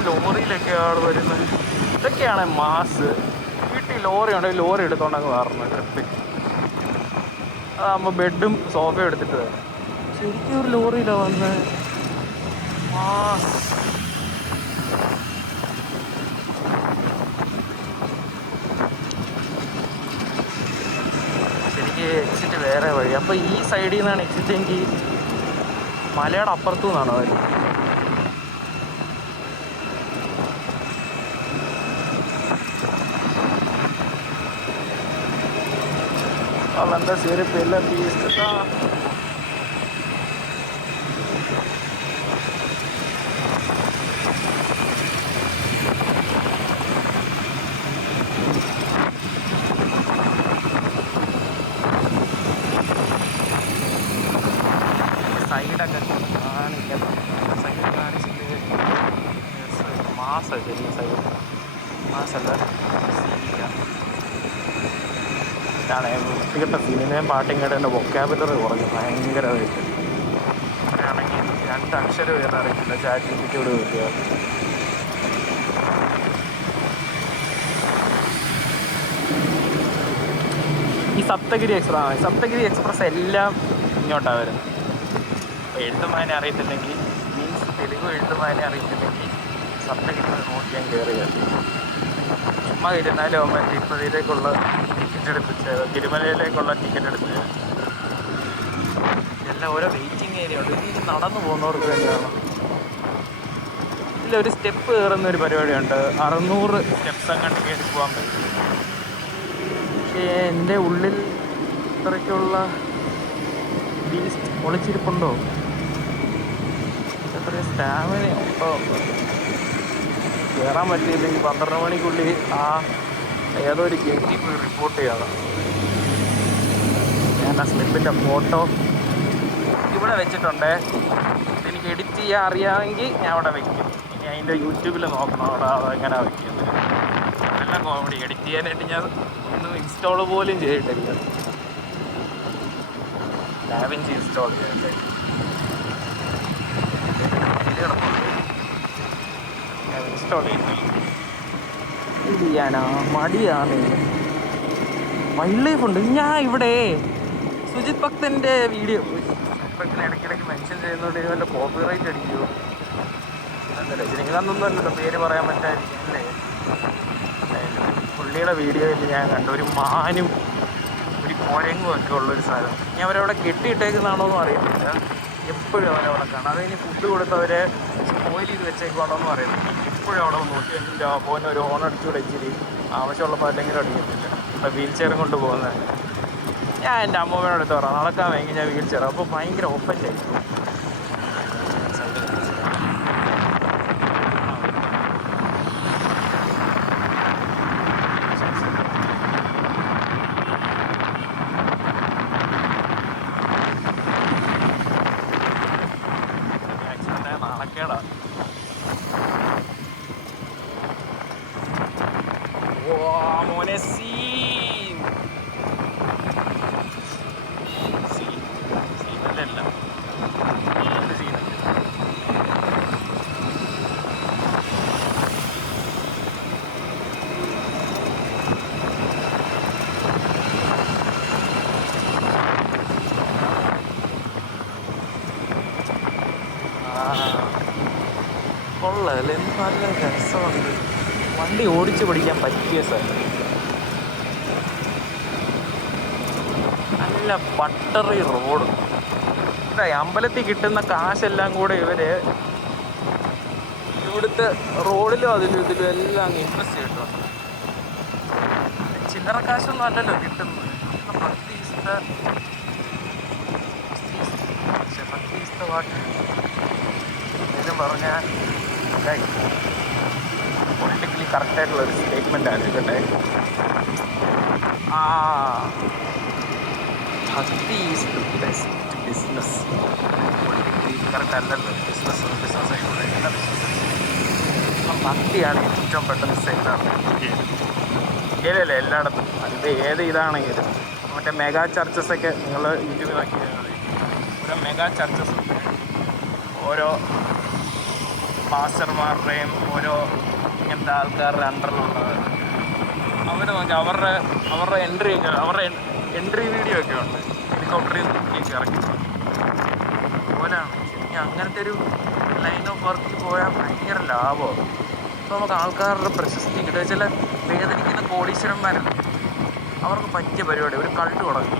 ലോറിയിലൊക്കെയാണ് വരുന്നത്. ഇതൊക്കെയാണ് മാസ്. വീട്ടിൽ ലോറി ഉണ്ടെങ്കിൽ ലോറി എടുത്തോണ്ടങ്ങ് മാറണം ട്രിപ്പ്. അതാകുമ്പോൾ ബെഡും സോഫയും എടുത്തിട്ട് തരാം. ശരിക്കും ഒരു ലോറിയിലാണ് വന്നത്. മാസ്. ശരിക്ക് എക്സിറ്റ് വേറെ വഴി. അപ്പോൾ ഈ സൈഡിൽ നിന്നാണ് എക്സിറ്റ് എങ്കിൽ മലയുടെ അപ്പുറത്തു നിന്നാണ് അവർ. Hablando así de pela pista. സൈഡൊക്കെ കാണിക്കണം. സൈഡ് കാണിച്ചിട്ട് മാസം ശരി. സൈഡ് മാസല്ല ഇതാണ് വൃത്തികെട്ട സിനിമയും പാട്ടും കേട്ട് എൻ്റെ വൊക്കാബുലറി കുറഞ്ഞു ഭയങ്കരമായിട്ട്. അങ്ങനെയാണെങ്കിൽ 2 അക്ഷരം ഏതാ അറിയത്തില്ല. ചാറ്റ് ജിപിറ്റിയോട് കിട്ടുക. ഈ സപ്തഗിരി എക്സ്പ്രസ് എല്ലാം ഇങ്ങോട്ടാണ് വരുന്നത്. എഴുത്തുമാനെ അറിയത്തില്ലെങ്കിൽ മീൻസ് തെലുങ്ക് എഴുത്തുമാനെ അറിയത്തില്ലെങ്കിൽ സപ്തഗിരി നോക്കിയാൽ കയറിയത് ചുമ്മാ ഇരുന്നാലും അവൻ തിരുപ്പതിയിലേക്കുള്ള ടിക്കറ്റ് എടുപ്പിച്ച് തിരുമലയിലേക്കുള്ള ടിക്കറ്റ് എടുത്ത് എല്ലാം ഓരോ വെയിറ്റിംഗ് ഏരിയ ഉണ്ട്. ഇത് നടന്നു പോകുന്നവർക്ക് വേണ്ടിയാണ്. ഇതിലൊരു സ്റ്റെപ്പ് കയറുന്ന ഒരു പരിപാടിയുണ്ട്. 600 സ്റ്റെപ്സ് അങ്ങോട്ട് കയറി പോകാൻ പറ്റും. പക്ഷേ എൻ്റെ ഉള്ളിൽ ഇത്രയ്ക്കുള്ള ബീസ്റ്റ് ഒളിച്ചിരിപ്പുണ്ടോ? എത്ര സ്റ്റാമിന ഉണ്ടോ? കയറാൻ പറ്റിയില്ലെങ്കിൽ 12 മണിക്കുള്ളിൽ ഏതോ ഒരു ഗേറ്റിൽ പോയി റിപ്പോർട്ട് ചെയ്യണം. ഞാൻ ആ സ്ലിപ്പിൻ്റെ ഫോട്ടോ ഇവിടെ വെച്ചിട്ടുണ്ട്. എനിക്ക് എഡിറ്റ് ചെയ്യാൻ അറിയാമെങ്കിൽ ഞാൻ അവിടെ വയ്ക്കും. ഇനി അതിൻ്റെ യൂട്യൂബിൽ നോക്കണം അവിടെ അതെങ്ങനെ വയ്ക്കുന്നത്. നല്ല കോമഡി. എഡിറ്റ് ചെയ്യാനായിട്ട് ഞാൻ ഒന്നും ഇൻസ്റ്റാൾ പോലും ചെയ്തിട്ടില്ല. ഡാവിഞ്ചി ഇൻസ്റ്റാൾ ചെയ്തിട്ട് ഞാൻ ഇൻസ്റ്റാൾ ചെയ്തിട്ടില്ല. ഇത് ചെയ്യാനാ മടിയാണ്. വൈൽഡ് ലൈഫ് ഉണ്ട്. ഞാൻ ഇവിടെ സുജിത് ഭക്തൻ്റെ വീഡിയോ ഇടയ്ക്കിടയ്ക്ക് മെൻഷൻ ചെയ്യുന്നതുകൊണ്ട് ഇതിൻ്റെ കോപ്പിറൈറ്റ് അടിക്കുമോ? രജനീകാന്തൊന്നും അല്ലല്ലോ, പേര് പറയാൻ പറ്റാതിരിക്കും അല്ലേ? പുള്ളിയുടെ വീഡിയോയിൽ ഞാൻ കണ്ടു ഒരു മാനും ഒരു കുരങ്ങും ഒക്കെ ഉള്ളൊരു സ്ഥലം. ഞാൻ അവരവിടെ കെട്ടിയിട്ടേക്കുന്നതാണോന്നും അറിയത്തില്ല. എപ്പോഴും അവരവിടെ കാണാം. അതിന് ഫുഡ് കൊടുത്തവരെ സ്പോയിൽ ചെയ്ത് വെച്ചേക്കുവാണോന്നും അറിയത്തില്ല. എപ്പോഴും അവിടെ നോക്കി എൻ്റെ പോന്നെ ഒരു ഹോൺ അടിച്ചുകൂടെ ഇച്ചിരി ആവശ്യമുള്ളപ്പോൾ അല്ലെങ്കിൽ അടിക്കത്തില്ല. അപ്പോൾ വീൽ ചെയറും കൊണ്ട് പോകുന്നത്. ഞാൻ എൻ്റെ അമ്മൂമ്മയോട് അടുത്ത് പറയാം നടക്കാൻ വേണ്ടി ഞാൻ വീൽ ചെയർ. അപ്പോൾ ഭയങ്കര ഓപ്പൺ ആയിരിക്കും. നാണക്കേടാ. മോനെ സീനല്ല സീനുണ്ട്. കൊള്ളാല്ലേ, നല്ല രസമുണ്ട്. വണ്ടി ഓടിച്ചു പഠിക്കാൻ പറ്റിയ സ്ഥലം. നല്ല ബട്ടറി റോഡ്. ഇവിടെ അമ്പലത്തിൽ കിട്ടുന്ന കാശെല്ലാം കൂടെ ഇവിടുത്തെ റോഡിലും അതിലും ഇതിലും എല്ലാം അങ്ങ് ഇൻവെസ്റ്റ് ചെയ്തിട്ടുണ്ട്. ചില്ലറ കാശൊന്നും അല്ലല്ലോ കിട്ടുന്നത്. എന്നും പറഞ്ഞാൽ പൊളിറ്റിക്കലി കറക്റ്റായിട്ടുള്ളൊരു സ്റ്റേറ്റ്മെൻ്റ് ആയിരിക്കട്ടെ. ഭക്തി is the best business. Politically correct അല്ലല്ലോ. ബിസിനസ് ആയിക്കോട്ടെ, എല്ലാ ബിസിനസ് ഭക്തിയാണ് ഏറ്റവും പെട്ടെന്ന് സെയിലാണ് ഇന്ത്യയിലല്ലേ എല്ലായിടത്തും. അത് ഏത് ഇതാണെങ്കിലും മറ്റേ മെഗാ ചർച്ചസ് ഒക്കെ നിങ്ങൾ യൂട്യൂബിൽ നോക്കിയാൽ മതി. ഓരോ മെഗാ ചർച്ചസ് ഉണ്ട്, ഓരോ മാസ്റ്റർമാരുടെയും ഓരോ ഇങ്ങനത്തെ ആൾക്കാരുടെ അണ്ടറിലുള്ളത്. അവർ നോക്കി അവരുടെ എൻട്രി വീഡിയോ ഒക്കെ ഉണ്ട്. ഹെലികോപ്റ്ററിൽ നോക്കിയൊക്കെ ഇറക്കി അതുപോലെയാണ്. ശരിക്കും അങ്ങനത്തെ ഒരു ലൈൻ ഓഫ് വർക്കിൽ പോയാൽ ഭയങ്കര ലാഭമാണ്. അപ്പോൾ നമുക്ക് ആൾക്കാരുടെ പ്രശസ്തി കിട്ടുക. ചില വേദനിക്കുന്ന കോടീശ്വരന്മാരുണ്ട്, അവർക്ക് പറ്റിയ പരിപാടി ഒരു കൾട്ട് തുടങ്ങി.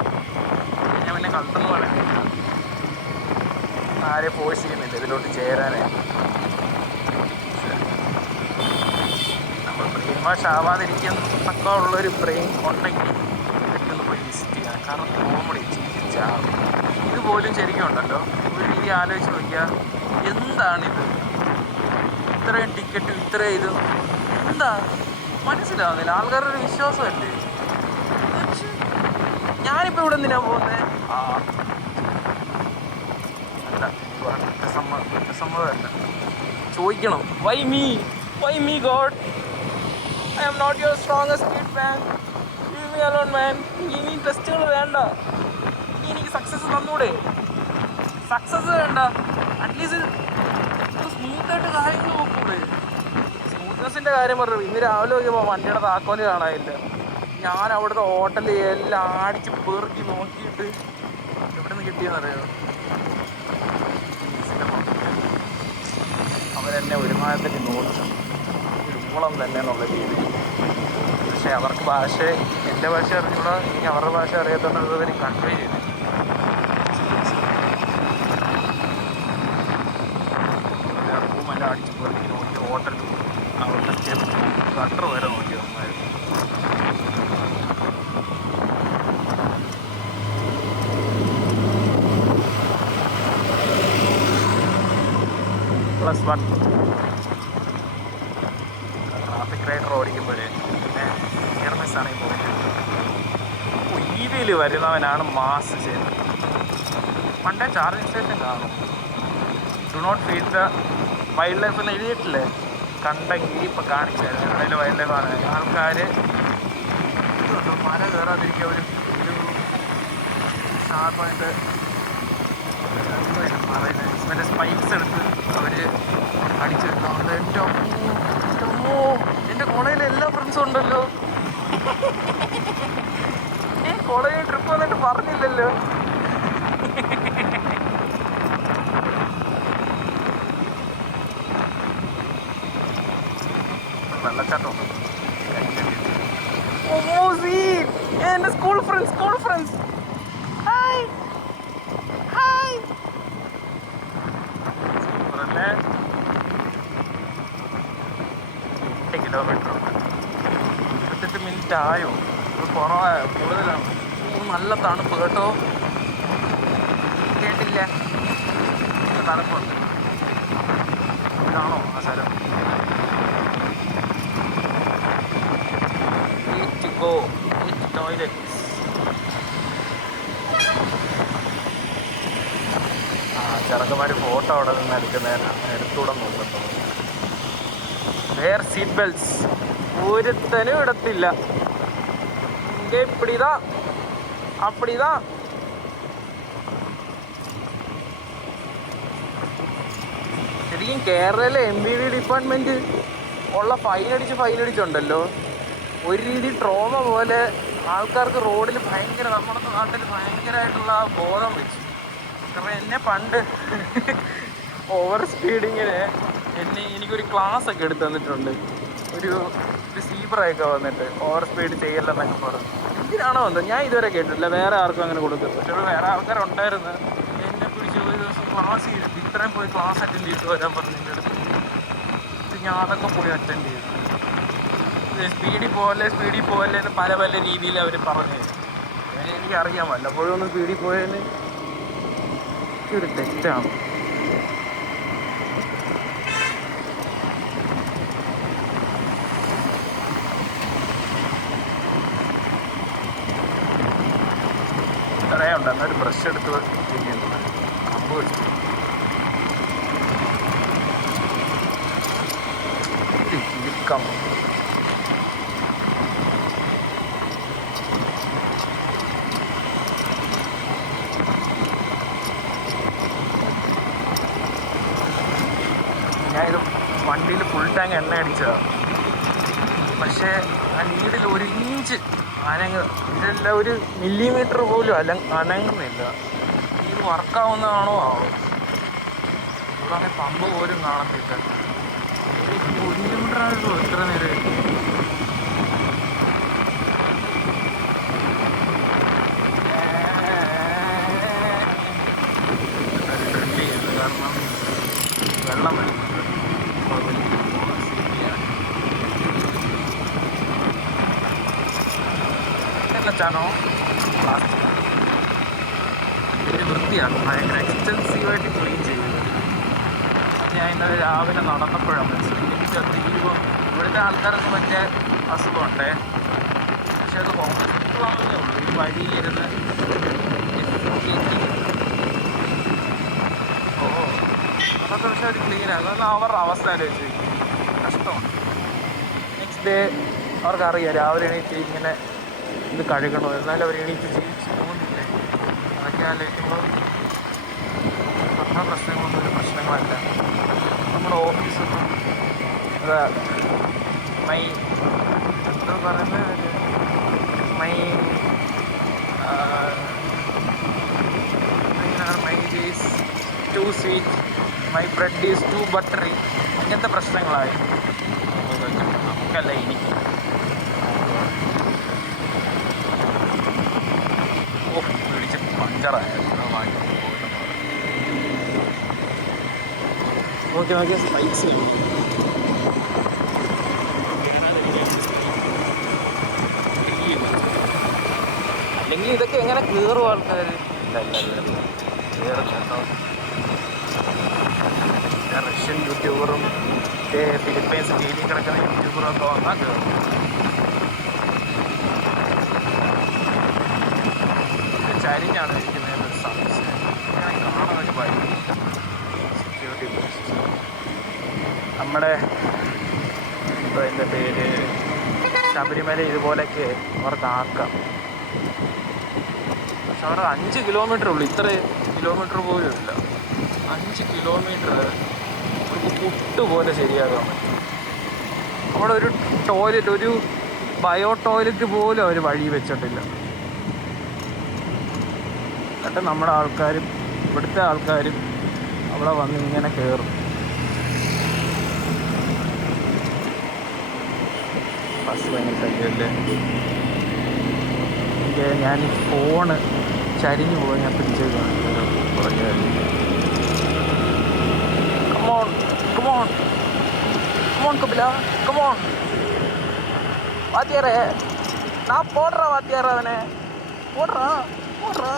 ഞാൻ പിന്നെ കൾട്ടെന്ന് പറയുന്നില്ല, ആരെയും ഫോഴ്സ് ചെയ്യുന്നില്ല ഇതിലോട്ട് ചേരാനായിട്ട്. നമ്മൾ ബ്രെയിൻ വാഷ് ആവാതിരിക്കുന്നൊക്കെ ഉള്ളൊരു ബ്രെയിൻ ഉണ്ടെങ്കിൽ ഇതൊക്കെ ഒന്ന് പോയി വിസിറ്റ് ചെയ്യാം. കാരണം കോമഡി ചിരിച്ചാണ്. ഇതുപോലും ശരിക്കും ഉണ്ടല്ലോ, ഒരു രീതി ആലോചിച്ച് നോക്കിയ എന്താണിത്, ഇത്രയും ടിക്കറ്റും ഇത്രയും ഇതും എന്താ മനസ്സിലാവുന്നില്ല. ആൾക്കാരുടെ ഒരു വിശ്വാസമല്ലേ. ഞാനിപ്പോൾ ഇവിടെ എന്തിനാ പോകുന്നത്? അല്ല, സമ്മതമല്ല. ചോദിക്കണം, why me God, I am not your strongest kid man, leave me alone man. ഇനി ടെസ്റ്റുകൾ വേണ്ട, ഇനി എനിക്ക് സക്സസ് തന്നൂടെ? സക്സസ് വേണ്ട, അറ്റ്ലീസ്റ്റ് സ്മൂത്തായിട്ട് കാര്യങ്ങൾ നോക്കൂടെ? സ്മൂത്ത്നെസ്സിൻ്റെ കാര്യം പറഞ്ഞു. ഇന്ന് രാവിലെ നോക്കിയപ്പോൾ വണ്ടിയുടെ താക്കോല് കാണാനില്ല. ഞാൻ അവിടുത്തെ ഹോട്ടലിൽ എല്ലാം അടിച്ച് പെറുക്കി നോക്കിയിട്ട് എവിടെ നിന്ന് കിട്ടിയെന്നറിയോ? അവരെന്നെ ഒരുമാതിരി നോക്കും, ഒരു ഊളം തന്നെ എന്നുള്ള രീതിയിൽ. പക്ഷേ അവർക്ക് ഭാഷ, എൻ്റെ ഭാഷ അറിഞ്ഞൂടാ, ഇനി അവരുടെ ഭാഷ അറിയാത്തതുകൊണ്ട് അവർ കൺവേ ചെയ്തു. റൂമെല്ലാം അടിച്ച് പെറുക്കി നോക്കി, ഹോട്ടലിൽ അവരുടെ സ്റ്റെപ്പ് ഗട്ടർ വരെ നോക്കി നന്നായിരുന്നു. +1 ട്രാഫിക് റൈഡർ ഓടിക്കുമ്പോഴേ പിന്നെ ഫിയർനെസ്സാണ് ഈ പോയിട്ട്. EV-യിൽ വരുന്നവനാണ് മാസ് ചെയ്യുന്നത്. പണ്ടേ ചാർജിങ് സ്റ്റേഷൻ കാണും. Do not feed the wildlife എന്ന് എഴുതിയിട്ടില്ലേ? കണ്ടെങ്കിൽ ഇപ്പം കാണിച്ചായിരുന്നു. എവിടെയെങ്കിലും വൈൽഡ് ലൈഫ് ആണ്. ആൾക്കാർ ഇതുണ്ടോ മല കയറാതിരിക്കുക, ഒരു ഷാർപ്പായിട്ട് പറയുന്നത് മറ്റേ സ്പൈക്സ് എടുത്ത് അവർ അടിച്ചെടുക്കാറുണ്ട്. എൻ്റെ കോളേജിൽ എല്ലാ ഫ്രണ്ട്സും ഉണ്ടല്ലോ. കോളേജിൽ ട്രിപ്പ് വന്നിട്ട് പറഞ്ഞില്ലല്ലോ. വെള്ളച്ചാട്ടം എൻ്റെ സ്കൂൾ ഫ്രണ്ട്സ് ഹായ് 8 കിലോമീറ്റർ ഉണ്ട്. 28 മിനിറ്റ് ആയോ? ഇത് കുറവായോ? കൂടുതലാണ്. നല്ല തണുപ്പ് കേട്ടോ. കേട്ടില്ല, നല്ല തണുപ്പുണ്ട്. ഇതാണോ ആ സ്ഥലം? ടോയ്ലറ്റ്. ചെറുക്കന്മാർ ഫോട്ടോ അവിടെ നിന്ന് എടുക്കുന്നതിന് അങ്ങനെ എടുത്തുകൂടെ നോക്കട്ടോ. വേർ സീറ്റ് ബെൽറ്റ്സ് ഒരുത്തനും ഇടത്തില്ല. ഇപ്പിടിതാ അപ്പിടിതാ. ശരിക്കും കേരളയിലെ MVD ഡിപ്പാർട്ട്മെൻറ്റ് ഉള്ള ഫൈനടിച്ചുണ്ടല്ലോ. ഒരു രീതി ട്രോമ പോലെ ആൾക്കാർക്ക് റോഡിൽ ഭയങ്കര, നമ്മുടെ നാട്ടിൽ ഭയങ്കരമായിട്ടുള്ള ബോധം വെച്ചു. കാരണം എന്നെ പണ്ട് ഓവർ സ്പീഡിങ്ങിന് എനിക്കൊരു ക്ലാസ് ഒക്കെ എടുത്ത് തന്നിട്ടുണ്ട്. ഒരു സീബ്രയൊക്കെ വന്നിട്ട് ഓവർ സ്പീഡ് ചെയ്യല്ലെന്നൊക്കെ പറഞ്ഞു. എന്തിനാണോ എന്തോ ഞാൻ ഇതുവരെ കേട്ടിട്ടില്ല. വേറെ ആർക്കും അങ്ങനെ കൊടുക്കുന്നത്. പക്ഷേ വേറെ ആൾക്കാരുണ്ടായിരുന്നു. എന്നെ പിടിച്ച് ഒരു ദിവസം ക്ലാസ് ചെയ്തിട്ട് ഇത്രയും പോയി ക്ലാസ് അറ്റൻഡ് ചെയ്തിട്ട് വരാൻ പറഞ്ഞു എൻ്റെ അടുത്ത്. ഞാൻ അതൊക്കെ പോയി അറ്റൻഡ് ചെയ്തു. സ്പീഡിൽ പോകല്ലേ എന്ന് പല രീതിയിൽ അവർ പറഞ്ഞു. എനിക്കറിയാൻ വല്ലപ്പോഴും ഒന്ന് സ്പീഡിൽ പോയതിന് ഒരു തെറ്റാണ്. അറിയാമുണ്ട്. എന്നൊരു ബ്രഷ് എടുത്ത് ചെയ്യുന്നുണ്ട്. കമ്പ് വെച്ചു ഇരിക്കാം. ടാങ്ക് എണ്ണ അടിച്ചതാണ്. പക്ഷേ ആ നീഡിൽ ഒരു ഇഞ്ച് ഇതെല്ലാം ഒരു മില്ലിമീറ്റർ പോലും അനങ്ങുന്നില്ല. ഇത് വർക്കാവുന്നതാണോ ആവോ? ഇവിടെ പമ്പ് പോലും കാണത്തില്ല. 1 കിലോമീറ്റർ ആയല്ലോ എത്ര നേരം. കാരണം വെള്ളം വരുന്നുണ്ട്. ചാനോ പ്ലാസ്റ്റിക് ഒരു വൃത്തിയാണ്, ഭയങ്കര എക്സ്റ്റെൻസീവായിട്ട് ക്ലീൻ ചെയ്യുന്നത്. ഞാൻ ഇന്നലെ രാവിലെ നടന്നപ്പോഴാണ് മനസ്സിലാക്കി. ഇവിടുത്തെ ആൾക്കാർക്ക് മറ്റേ അസുഖമുണ്ടേ, പക്ഷെ അത് ഹോസ്പിറ്റലാണെന്നേ ഉള്ളൂ. ഈ വഴിയിരുന്ന് അതൊക്കെ പക്ഷെ അവർ ക്ലീനാണ്. അതൊന്നും അവരുടെ അവസ്ഥ ആലോചിച്ച് കഷ്ടമാണ്. നെക്സ്റ്റ് ഡേ അവർക്കറിയാം രാവിലെ എണീറ്റ് ഇങ്ങനെ ഇത് കഴുകണോ, എന്നാലും അവർ എണീറ്റ് ജീവിച്ച് പോകുന്നില്ലേ. അതൊക്കെ ആലോചിക്കുമ്പോൾ നമ്മുടെ പ്രശ്നങ്ങളൊന്നും ഒരു പ്രശ്നങ്ങളല്ല. നമ്മുടെ ഓഫീസൊന്നും എന്താ എന്താ പറയുന്നത്, my is too sweet, my bread is too buttery, അങ്ങനത്തെ പ്രശ്നങ്ങളായി നമുക്കല്ല എനിക്ക്. പിടിച്ച് പഞ്ചറായിരുന്നു. നോക്കിയ സ്പൈസ് അല്ലെങ്കിൽ ഇതൊക്കെ എങ്ങനെ കയറും ആൾക്കാർ? കയറും കേട്ടോ. റഷ്യൻ യൂട്യൂബറും ഫിലിപ്പൈൻസ് ജയിലിൽ കിടക്കുന്ന യൂട്യൂബറും ഒക്കെ വന്നാൽ കയറും. ചരിഞ്ഞാണ് ഇരിക്കുന്നതെന്ന് സംശയം. കാണാനൊക്കെ ഭയങ്കര സെക്യൂരിറ്റി പോസ്റ്റ്. നമ്മുടെ ഇപ്പോൾ എൻ്റെ പേര് ശബരിമല ഇതുപോലെയൊക്കെ അവർക്ക് ആക്കാം. പക്ഷെ അവിടെ 5 കിലോമീറ്റർ ഉള്ളൂ, ഇത്ര കിലോമീറ്റർ പോലും ഇല്ല. 5 കിലോമീറ്റർ ഒരു പുട്ടുപോലെ ശരിയാക്കാൻ പറ്റും. അവിടെ ഒരു ടോയ്ലറ്റ്, ഒരു ബയോ ടോയ്ലറ്റ് പോലും അവർ വഴി വെച്ചിട്ടില്ല. എന്നിട്ട് നമ്മുടെ ആൾക്കാരും ഇവിടുത്തെ ആൾക്കാരും അവിടെ വന്ന് ഇങ്ങനെ കയറും. ബസ് ഭയങ്കര ശല്യമല്ലേ. ഞാൻ ഈ ഫോണ് ചരിഞ്ഞു പോയി ഞാൻ പിടിച്ച് കുറേ come on come on come on Kapila come on വാത്തിയാറേ നാ പോടുറാ വാത്തിയാറ അവനെ പോടുറാ പോടുറാ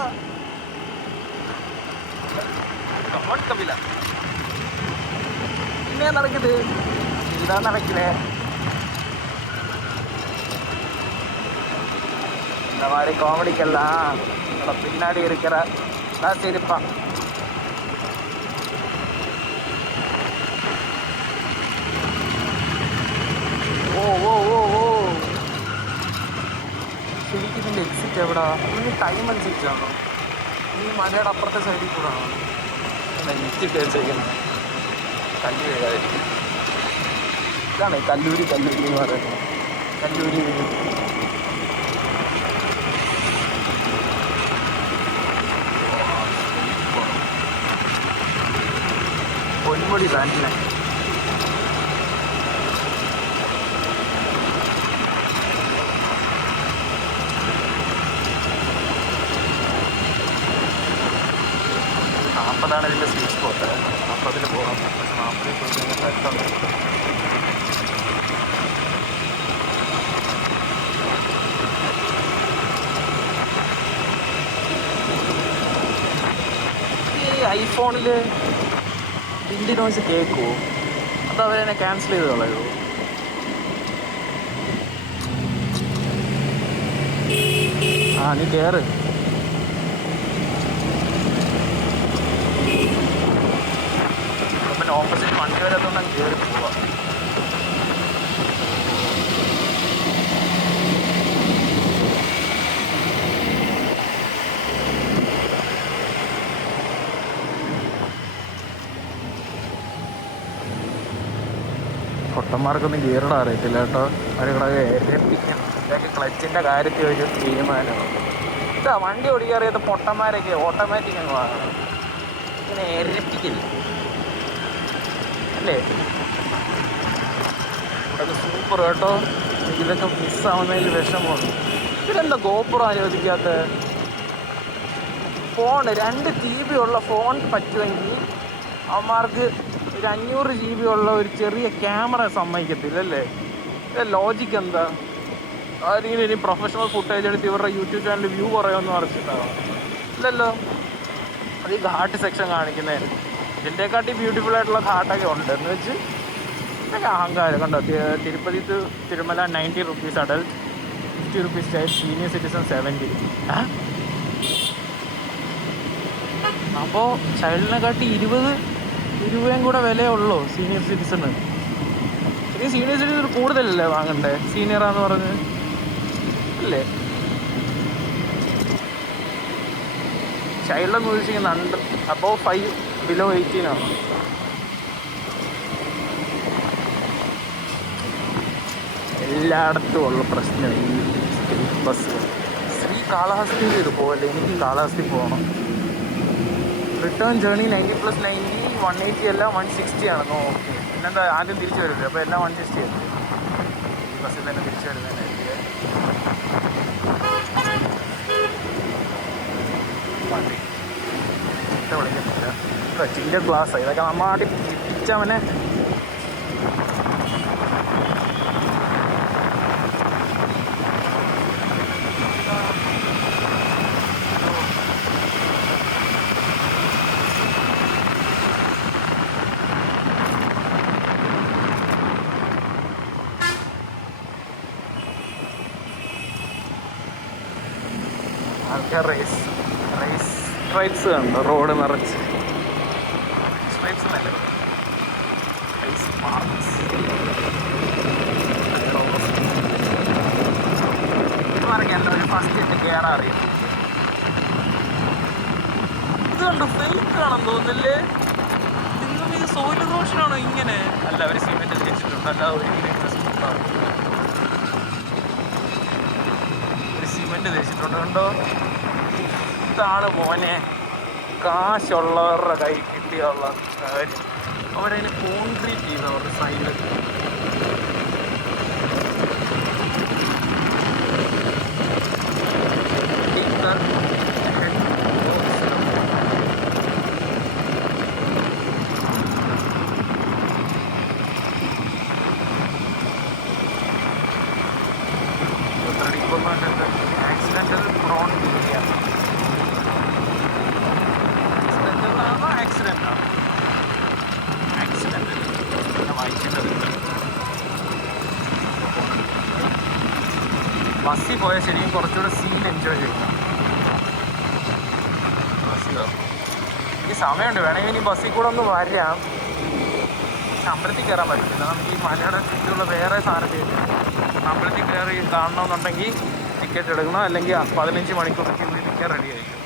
കമോൺ കപില ഇന്നേ നടക്കുது இதுதான் நடக்கிறேன். இந்த மாதிரி காமெடிக்கெல்லாம் நம்ம பின்னாடி இருக்கிற தான் சிரிப்பான். ഓ ഓ ഓ ഓ ശരിക്കും ഇതിൻ്റെ എക്സിറ്റ് എവിടാ? ഇനി ടൈം അനുസരിച്ചാണോ? ഈ മലയുടെ അപ്പുറത്തെ സൈഡിൽ കൂടെ ആണോ നെറ്റിട്ട് വെച്ചേക്കുന്നത്? കല്ല് വീഴാതിരിക്കും. ഇതാണ് കല്ലൂരി കല്ലൂരി എന്ന് പറയുന്നത്. കല്ലൂരി പൊന്മുടി തന്നെ. അതാണ് ഇതിൻ്റെ സ്വീറ്റ് സ്പോട്ട്. 40 പോകാം. പക്ഷെ 40 പോയി കഴിഞ്ഞാൽ കരുത്തുണ്ട്. ഈ ഐഫോണിൽ വിൻഡ് നോയ്സ് കേൾക്കുമോ? അത് അവരെന്നെ ക്യാൻസൽ ചെയ്ത് കളയുമോ? നീ കയറ്. പിന്നെ ഓപ്പോസിറ്റ് വണ്ടി വരാത്തോണ്ടാണ് കയറി പോവാം. പൊട്ടന്മാർക്കൊന്നും ഗിയറിടാൻ അറിയത്തില്ല കേട്ടോ. അവരുടെ ഇതൊക്കെ ക്ലച്ചിൻ്റെ കാര്യത്തിൽ ഒരു തീരുമാനമാണ്. ഇതാ വണ്ടി ഓടിക്കാൻ അറിയാത്ത പൊട്ടന്മാരൊക്കെ ഓട്ടോമാറ്റിക് അങ്ങ് വാങ്ങണം. ഇങ്ങനെ എരപ്പിക്കില്ല അല്ലേ? ഇതൊക്കെ സൂപ്പർ കേട്ടോ. ഇതൊക്കെ മിസ്സാവുന്നതിൽ വിഷമമാണ്. ഇതെന്താ ഗോപുറം അനുവദിക്കാത്ത? ഫോൺ 2 GB ഉള്ള ഫോൺ പറ്റുമെങ്കിൽ അവന്മാർക്ക് ഒരു 500 GB ഉള്ള ഒരു ചെറിയ ക്യാമറ സമ്മതിക്കത്തില്ല അല്ലേ? ലോജിക്ക് എന്താ? ആരെങ്കിലും ഇനി പ്രൊഫഷണൽ ഫുട്ടേജ് എടുത്ത് ഇവരുടെ യൂട്യൂബ് ചാനൽ വ്യൂ കുറയുമെന്ന് പറഞ്ഞിട്ടുണ്ടാവും. ഇല്ലല്ലോ. അത് ഈ ഘാട്ട് സെക്ഷൻ കാണിക്കുന്നതിന് ഇതിൻ്റെക്കാട്ടി ബ്യൂട്ടിഫുൾ ആയിട്ടുള്ള ഘാട്ടൊക്കെ ഉണ്ട് എന്ന് വെച്ച് ഇതൊക്കെ അഹങ്കാരം കണ്ടോ. Tirupati to Tirumala 90 rupees adult, 50 rupees child, senior citizen 70. അപ്പോൾ ചൈൽഡിനെക്കാട്ടി 20 രൂപയും കൂടെ വിലയുള്ളൂ സീനിയർ സിറ്റിസണ്. ഇനി സീനിയർ സിറ്റിസൺ കൂടുതലല്ലേ വാങ്ങണ്ടേ സീനിയറാന്ന് പറഞ്ഞ് അല്ലേ? ചൈൽഡെന്ന് ഉദ്ദേശിക്കുന്നുണ്ട് അബോവ് 5, ബിലോ 18 ആണ്. എല്ലായിടത്തും ഉള്ള പ്രശ്നം ഈ സ്ട്രീറ്റ് ബസ്. കാളഹസ്തിയിൽ ഇതുപോലെ എനിക്ക് കാളഹസ്തി പോകണം. റിട്ടേൺ ജേർണി 90+90 180 അല്ല 160 ആണെന്നോ. ഓക്കെ, പിന്നെന്താ ആദ്യം തിരിച്ചു വരില്ലേ? അപ്പോൾ എല്ലാം 160 ആയിരുന്നു. ഈ ബസ്സിൽ തന്നെ തിരിച്ചു വരുന്നതിനായിരിക്കും വണ്ടി ചിട്ട വിളിക്കുന്നില്ല. ചിൻ്റെ ഗ്ലാസ് ഇതൊക്കെ നമ്മാടി ചിച്ചവനെ. ആൾക്കാർ റേസ് സ്ട്രൈപ്സ് കണ്ടോ? റോഡ് നിറച്ച് സ്ട്രൈപ്സ് എന്നല്ലേ റേസ് മാർക്സ്. എന്താ ഒരു ഫസ്റ്റ് ഇട്ട് കയറാൻ അറിയാം. ഇത് കണ്ടോ ഫേക്ക് ആണെന്ന് തോന്നുന്നില്ലേ? ഇന്നും ഇത് സോയിൽ റോഷനാണോ ഇങ്ങനെ? അല്ല, അവർ സിമെന്റ് തേച്ചിട്ടുണ്ട്. അല്ല, ഒരു സിമെന്റ് തേച്ചിട്ടുണ്ട് കണ്ടോ. ഇതാണ് മോനെ കാശുള്ളവരുടെ കൈ കിട്ടിയുള്ള കാര്യം. അവരതിന് കോൺക്രീറ്റ് ചെയ്ത അവരുടെ സൈഡിൽ. Accidental prawn area. ബസ്സിൽ പോയാൽ ശരിക്കും കുറച്ചുകൂടെ സീൻ എൻജോയ് ചെയ്യണം. ഈ സമയമുണ്ട്, വേണമെങ്കിൽ ഇനി ബസ്സിൽ കൂടെ ഒന്ന് വരാം. പക്ഷെ അമ്പലത്തിൽ കയറാൻ പറ്റില്ല. നമുക്ക് ഈ മലയുടെ ചുറ്റുമുള്ള വേറെ സാധനം ചെയ്തില്ല. അമ്പലത്തിൽ കയറി കാണണമെന്നുണ്ടെങ്കിൽ ടിക്കറ്റ് എടുക്കണം, അല്ലെങ്കിൽ 15 മണിക്കൂർ ക്യൂ നിൽക്കാൻ റെഡി ആയിരിക്കും.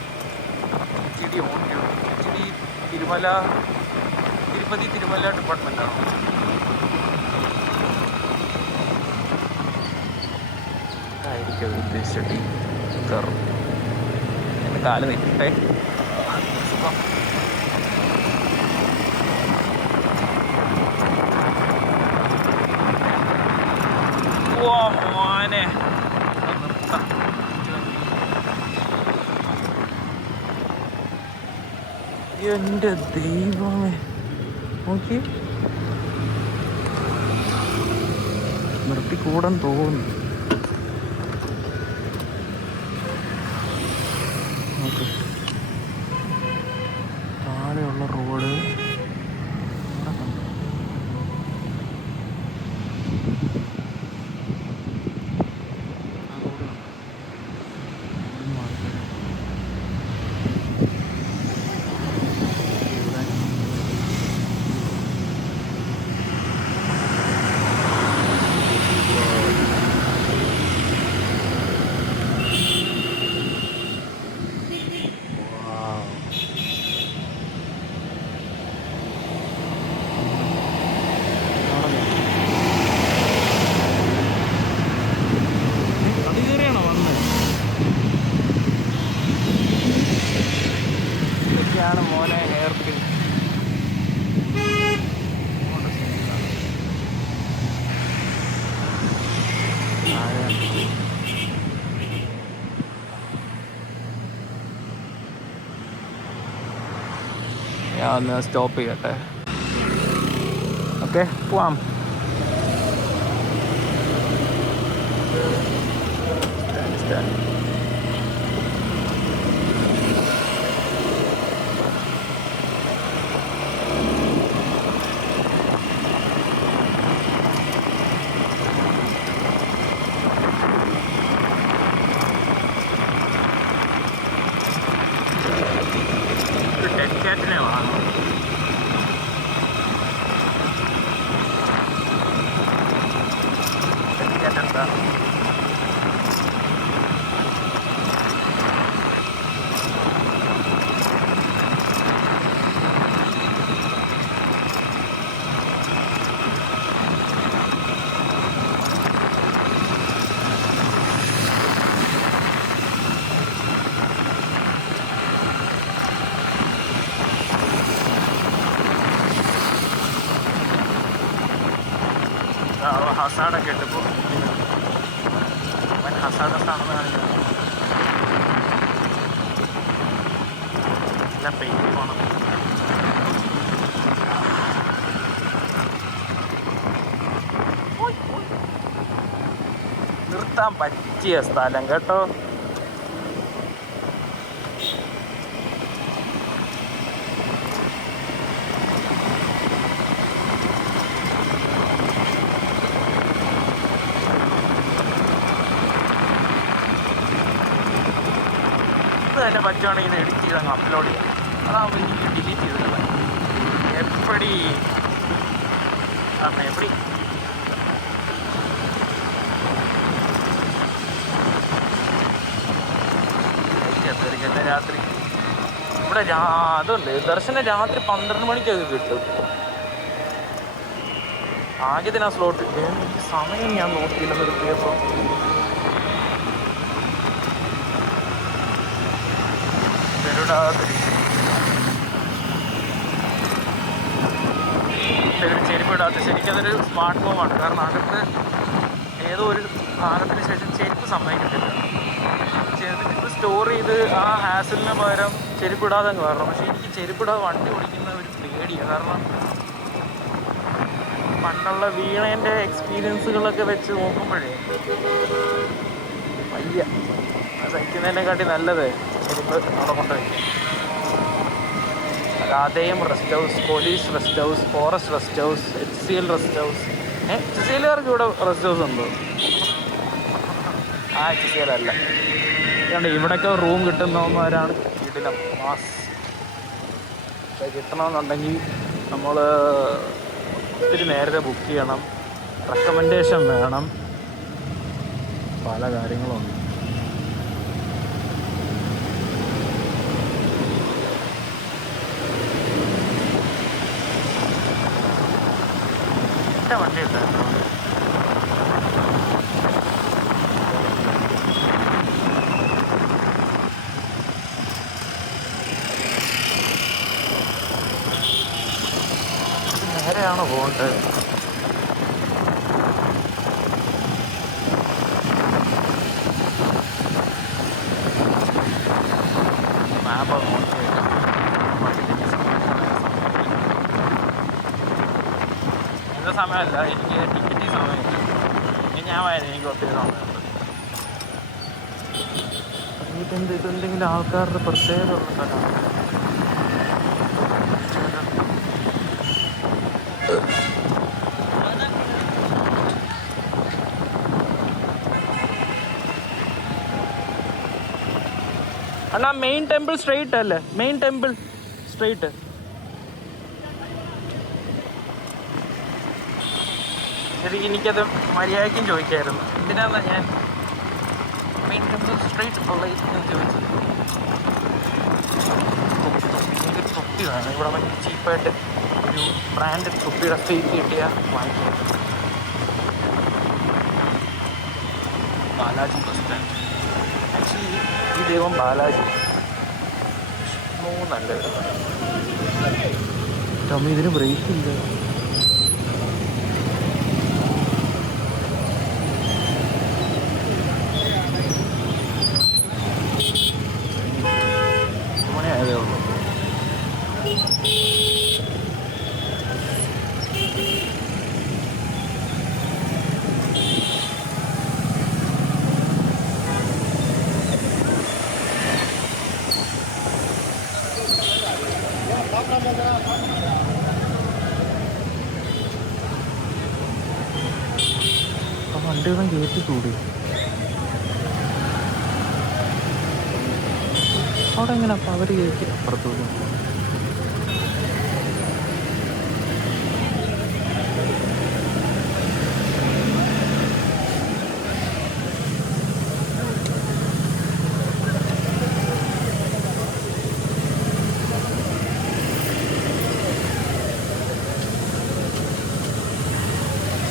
HED on queue. HED Tirupati Tirumala ഡിപ്പാർട്ട്മെൻറ്റാണ്. ആയിരിക്കും ഉദ്ദേശിച്ചിട്ട് കയറും. എൻ്റെ കാല് നിൽക്കട്ടെ. സുഖം. ഓ മോനെ നിർത്താം. എൻ്റെ ദൈവമേ, നോക്കി നിർത്തിക്കൂടാൻ തോന്നുന്നു. നോക്ക്, താഴെയുള്ള റോഡ് ഞാൻ ഒന്ന് സ്റ്റോപ്പ് ചെയ്യട്ടെ. ഓക്കെ, പോവാം. ഡെക്കാറ്റിനെ വാങ്ങും. ഡെക്കാറ്റ് എന്താ? ഹസാഡൊക്കെ ഇട്ട് പോകും. അവൻ ഹസാഡസാണെന്ന് കാണിക്കുന്നത്. എല്ലാം പെയിൻറ്റ് പോകണം. നിർത്താൻ പറ്റിയ സ്ഥലം കേട്ടോ. തന്നെ പറ്റുവാണെങ്കിൽ ഇത് എഡിറ്റ് ചെയ്ത് അങ്ങ് അപ്ലോഡ് ചെയ്യാം. അതാകുമ്പോൾ എനിക്ക് ഡിലീറ്റ് ചെയ്തിട്ടില്ല. എപ്പടി എപ്പടി രാത്രി ഇവിടെ അതുണ്ട് ദർശനം രാത്രി 12 മണിക്കൊക്കെ കിട്ടും. ആദ്യത്തിന് ആ സ്ലോട്ട് എനിക്ക് സമയം ഞാൻ നോക്കിയില്ല നിർത്തിയപ്പോൾ. ചെരുപ്പ് ഇടാത്ത ശരിക്കതൊരു സ്മാർട്ട് മൂവാണ്. കാരണം അകത്ത് ഏതോ ഒരു ഭാഗത്തിന് ശേഷം ചെരുപ്പ് സമ്മതിക്കത്തില്ല. ചെരുപ്പ് സ്റ്റോർ ചെയ്ത് ആ ഹാസിലിന് പകരം ചെരുപ്പിടാതെ അങ്ങ് വരണം. പക്ഷേ എനിക്ക് ചെരുപ്പിടാതെ വണ്ടി ഓടിക്കുന്ന ഒരു പേടിയാണ്. കാരണം പണ്ടുള്ള വീണേൻ്റെ എക്സ്പീരിയൻസുകളൊക്കെ വെച്ച് നോക്കുമ്പോഴേ വയ്യ. സഹിക്കുന്നതിനെക്കാട്ടി നല്ലത് ചെരുപ്പ് അവിടെ കൊണ്ടുവയ്ക്കും. Radheyam rest house, police rest house, forest rest house, HCL rest house. HCLകാർക്ക് ഇവിടെ റെസ്റ്റ് ഹൗസ് ഉണ്ടോ? ആ HCL അല്ല. അതുകൊണ്ട് ഇവിടെയൊക്കെ റൂം കിട്ടുന്നവന്മാരാണ് വീട്ടിലെ മാസ്. പക്ഷേ കിട്ടണമെന്നുണ്ടെങ്കിൽ നമ്മൾ ഒത്തിരി നേരത്തെ ബുക്ക് ചെയ്യണം, റെക്കമെൻഡേഷൻ വേണം, പല കാര്യങ്ങളുണ്ട്. വണ്ടി ഉണ്ടായിരുന്നു നേരെയാണോ പോകേണ്ടത്? മാപ്പ് നോക്കി എന്താ സമയമല്ല, എനിക്ക് ടിക്കറ്റ് സമയമില്ല. ഞാൻ വായന എനിക്ക് ഒത്തിരി സമയമുണ്ട്. ഇതെന്തെങ്കിലും ആൾക്കാരുടെ പ്രത്യേകത ഉള്ള സ്ഥലമാണ്. അണ്ണാ മെയിൻ ടെമ്പിൾ സ്ട്രെയിറ്റ് അല്ലേ? Main temple straight. ശരിക്കും എനിക്കത് മര്യാദയ്ക്കും ചോദിക്കായിരുന്നു. എന്തിനാന്നാ ഞാൻ മെയിൻ ടെമ്പിൾ സ്ട്രെയിറ്റ് ഉള്ള ഞാൻ ചോദിച്ചത്. എനിക്ക് തൊപ്പി വേണം. ഇവിടെ ഭയങ്കര ചീപ്പായിട്ട് ഒരു ബ്രാൻഡ് തൊപ്പിയുടെ ഫേക്ക് കിട്ടിയാൽ വാങ്ങിക്കാം. Balaji bus stand. ആക്ച്വലി ഈ ദൈവം ബാലാജി നല്ലത്. ടമ്മി ഇതിന് ബ്രേക്ക് ഇല്ല. വണ്ടികളും കയറ്റിക്കൂടി. അവിടെ എങ്ങനെ അപ്പം അവർ കയറ്റി അപ്പുറത്തോട്ട്?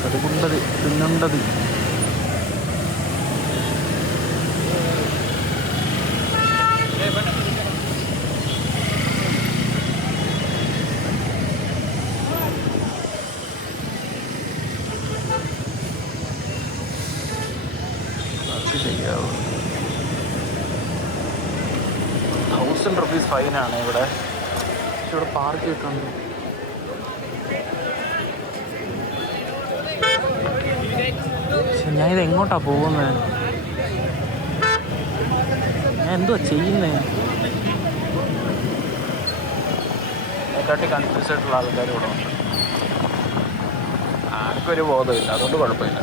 അതുകൊണ്ടത് തിന്നണ്ടത്. ശരിയാവും. 1000 rupees ഫൈനാണ് ഇവിടെ. പക്ഷെ ഇവിടെ പാർക്ക് ചെയ്തിട്ടുണ്ട്. പക്ഷെ ഞാൻ ഇത് എങ്ങോട്ടാ പോകുന്നത്? ഞാൻ എന്തുവാ ചെയ്യുന്നേ? അതിനെക്കാട്ടി കൺഫ്യൂസ് ആയിട്ടുള്ള ആൾക്കാർ ഇവിടെ ഉണ്ട്. ആർക്കും ഒരു ബോധമില്ല, അതുകൊണ്ട് കുഴപ്പമില്ല.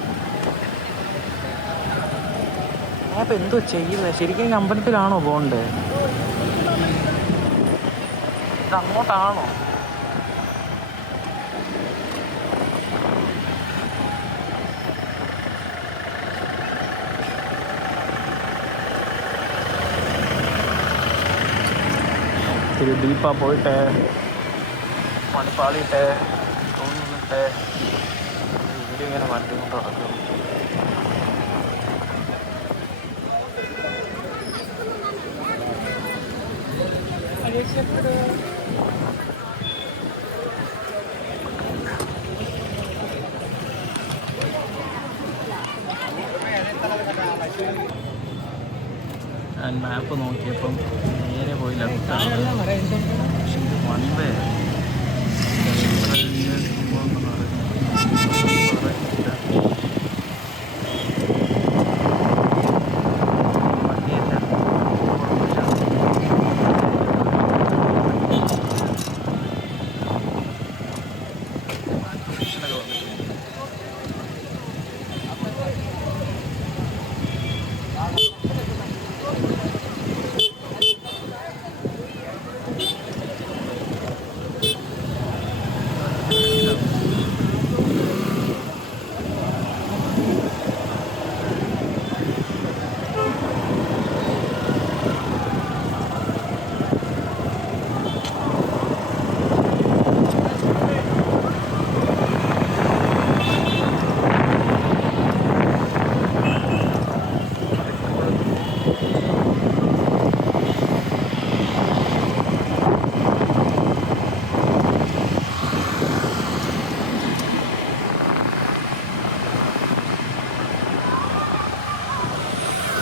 ഞാൻ ഇപ്പം എന്തോ ചെയ്യുന്നത്? ശരിക്കും ഈ അമ്പലത്തിലാണോ പോകണ്ടേ? ഇത് അങ്ങോട്ടാണോ? ഇത്തിരി ഡീപ്പാ പോയിട്ട് മണിപ്പാളിയിട്ട് തോന്നിട്ട് വീഡിയോ ഇങ്ങനെ വണ്ടി കൊണ്ട് നടക്കും. ഞാൻ മാപ്പ് നോക്കിയപ്പം നേരെ പോയി ലെഫ്റ്റാണ്. പക്ഷേ ഇത് one way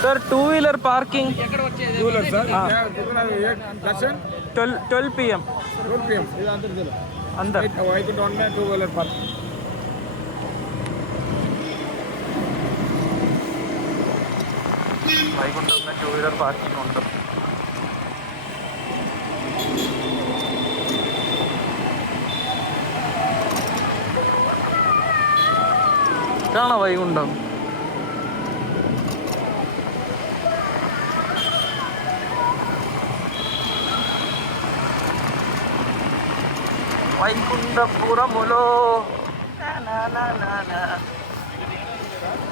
sir. 2-wheeler parking. 2-wheeler sir. Darshan 12 PM. 12 PM. अंदर. I could on 2-wheeler park. Vaikuntham 2-wheeler parking ഉണ്ട്. ഇതാണോ വൈകുണ്ഠം? വൈകുണ്ഠപുരമുലോ.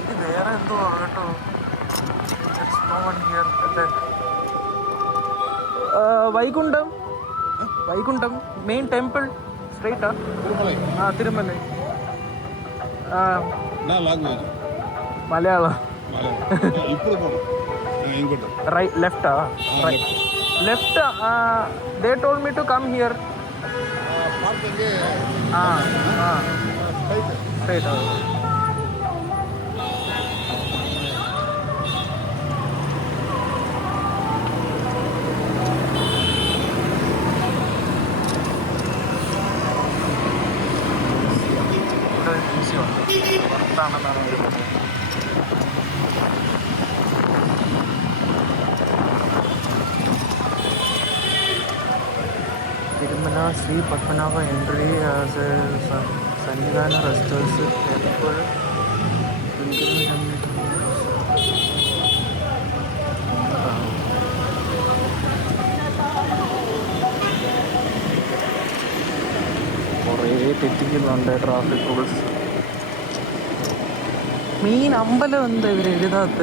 ഇത് വേറെ എന്തോ കേട്ടോ. വൈകുണ്ഠം വൈകുണ്ഠം മെയിൻ ടെമ്പിൾ സ്ട്രൈറ്റാ? ആ തിരുമല. മലയാളം. റൈറ്റ് ലെഫ്റ്റാ? Right left. They told me to come here. Straight. പുറത്താണെന്നാണ് വരുന്നത്. Tirumala Shri Padmanabha entry Sannidhana restaurants temple കാണിക്കുന്നുണ്ട് ട്രാഫിക് റൂൾസ്. മെയിൻ അമ്പലം എന്താ ഇവർ എഴുതാത്ത?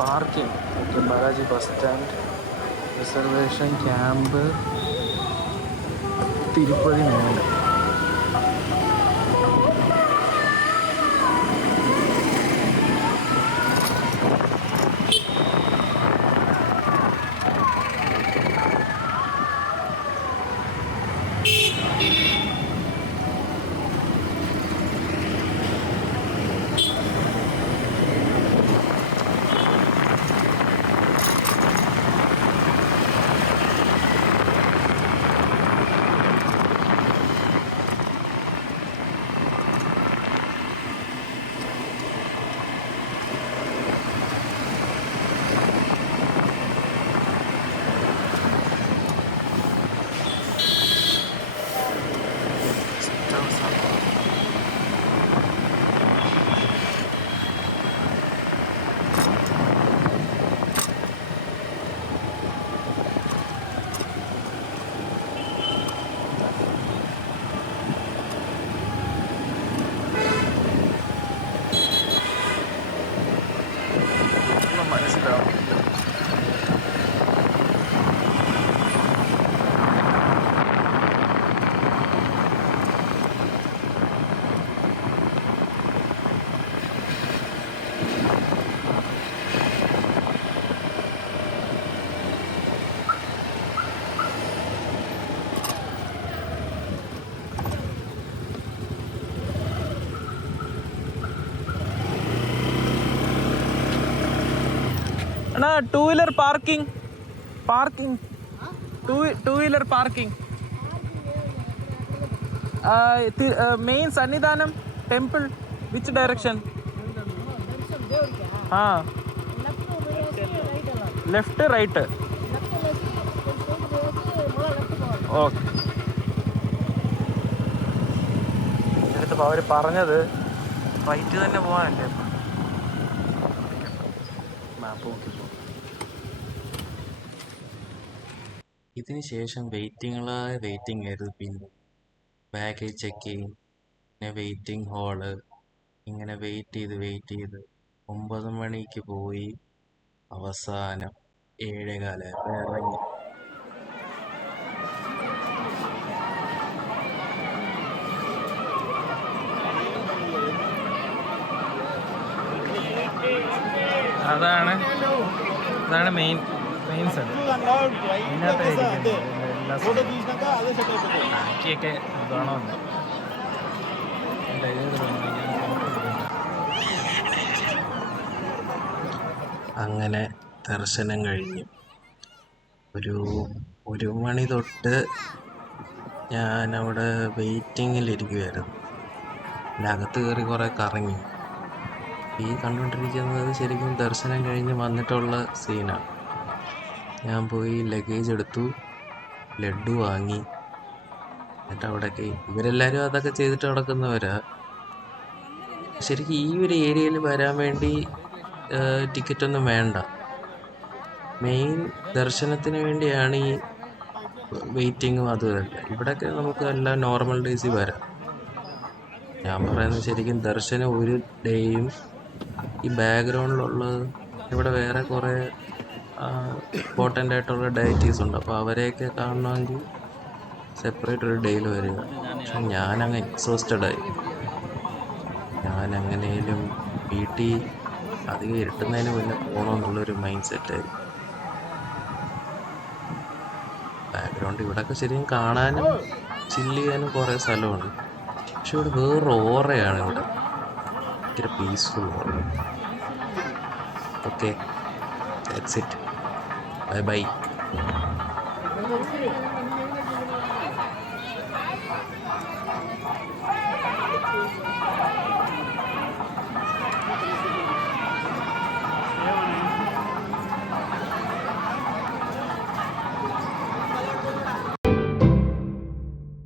Parking okay. Balaji bus stand, reservation camp, Tirupati മേലെ. മനസ്സിലാവും. അണ്ണാ two wheeler parking two wheeler parking main Sannidhanam temple which direction? ആ ലെഫ്റ്റ് റൈറ്റ്. ഓക്കെ. എടുത്തപ്പോൾ അവർ പറഞ്ഞത് റൈറ്റ് തന്നെ പോകാനല്ലേ. മാപ്പ് നോക്കി. ഇതിന് ശേഷം വെയിറ്റിംഗ് ആയിരുന്നു. പിന്നെ ബാഗേജ് ചെക്കിങ്, പിന്നെ വെയിറ്റിംഗ് ഹാള്, ഇങ്ങനെ വെയിറ്റ് ചെയ്ത് 9 മണിക്ക് പോയി. അവസാനം 7:15 ഇറങ്ങി. അതാണ് മെയിൻ സ്ഥലം. ഇതിനകത്തായിരിക്കും ഇതാണോ അങ്ങനെ ദർശനം കഴിഞ്ഞു. ഒരു 1 മണി തൊട്ട് ഞാനവിടെ വെയിറ്റിങ്ങിലിരിക്കുമായിരുന്നു. പിന്നെ അകത്ത് കയറി കുറേ കറങ്ങി. ഈ കണ്ടുകൊണ്ടിരിക്കുന്നത് ശരിക്കും ദർശനം കഴിഞ്ഞ് വന്നിട്ടുള്ള സീനാണ്. ഞാൻ പോയി ലഗേജ് എടുത്തു, ലഡ്ഡു വാങ്ങി. എന്നിട്ട് അവിടേക്ക് ഇവരെല്ലാവരും അതൊക്കെ ചെയ്തിട്ട് നടക്കുന്നവരാ. ശരിക്കും ഈ ഒരു ഏരിയയിൽ വരാൻ വേണ്ടി ടിക്കറ്റൊന്നും വേണ്ട. മെയിൻ ദർശനത്തിന് വേണ്ടിയാണ് ഈ വെയിറ്റിങ്ങും അതുമല്ല. ഇവിടെയൊക്കെ നമുക്ക് എല്ലാം നോർമൽ ഡേയ്സിൽ വരാം. ഞാൻ പറയുന്നത് ശരിക്കും ദർശനം ഒരു ഡേയും ഈ ബാക്ക്ഗ്രൗണ്ടിലുള്ളത് ഇവിടെ വേറെ കുറേ ഇമ്പോർട്ടൻ്റ് ആയിട്ടുള്ള ഡയറ്റീസ് ഉണ്ട്. അപ്പോൾ അവരെയൊക്കെ കാണണമെങ്കിൽ സെപ്പറേറ്റ് ഒരു ഡേയിൽ വരിക. പക്ഷെ ഞാനങ്ങ് എക്സോസ്റ്റഡായി. ഞാനെങ്ങനെയും വീട്ടിൽ അധികം ഇരുട്ടുന്നതിന് മുന്നേ പോകണമെന്നുള്ളൊരു മൈൻഡ് സെറ്റായി. ബാക്ക്ഗ്രൗണ്ട് ഇവിടെയൊക്കെ ശരിക്കും കാണാനും ചില്ല് ചെയ്യാനും കുറേ സ്ഥലമുണ്ട്. പക്ഷെ ഇവിടെ വേറൊരു ഓറയാണ്. ഇവിടെ ഭയങ്കര peaceful aura. Okay, that's it. By.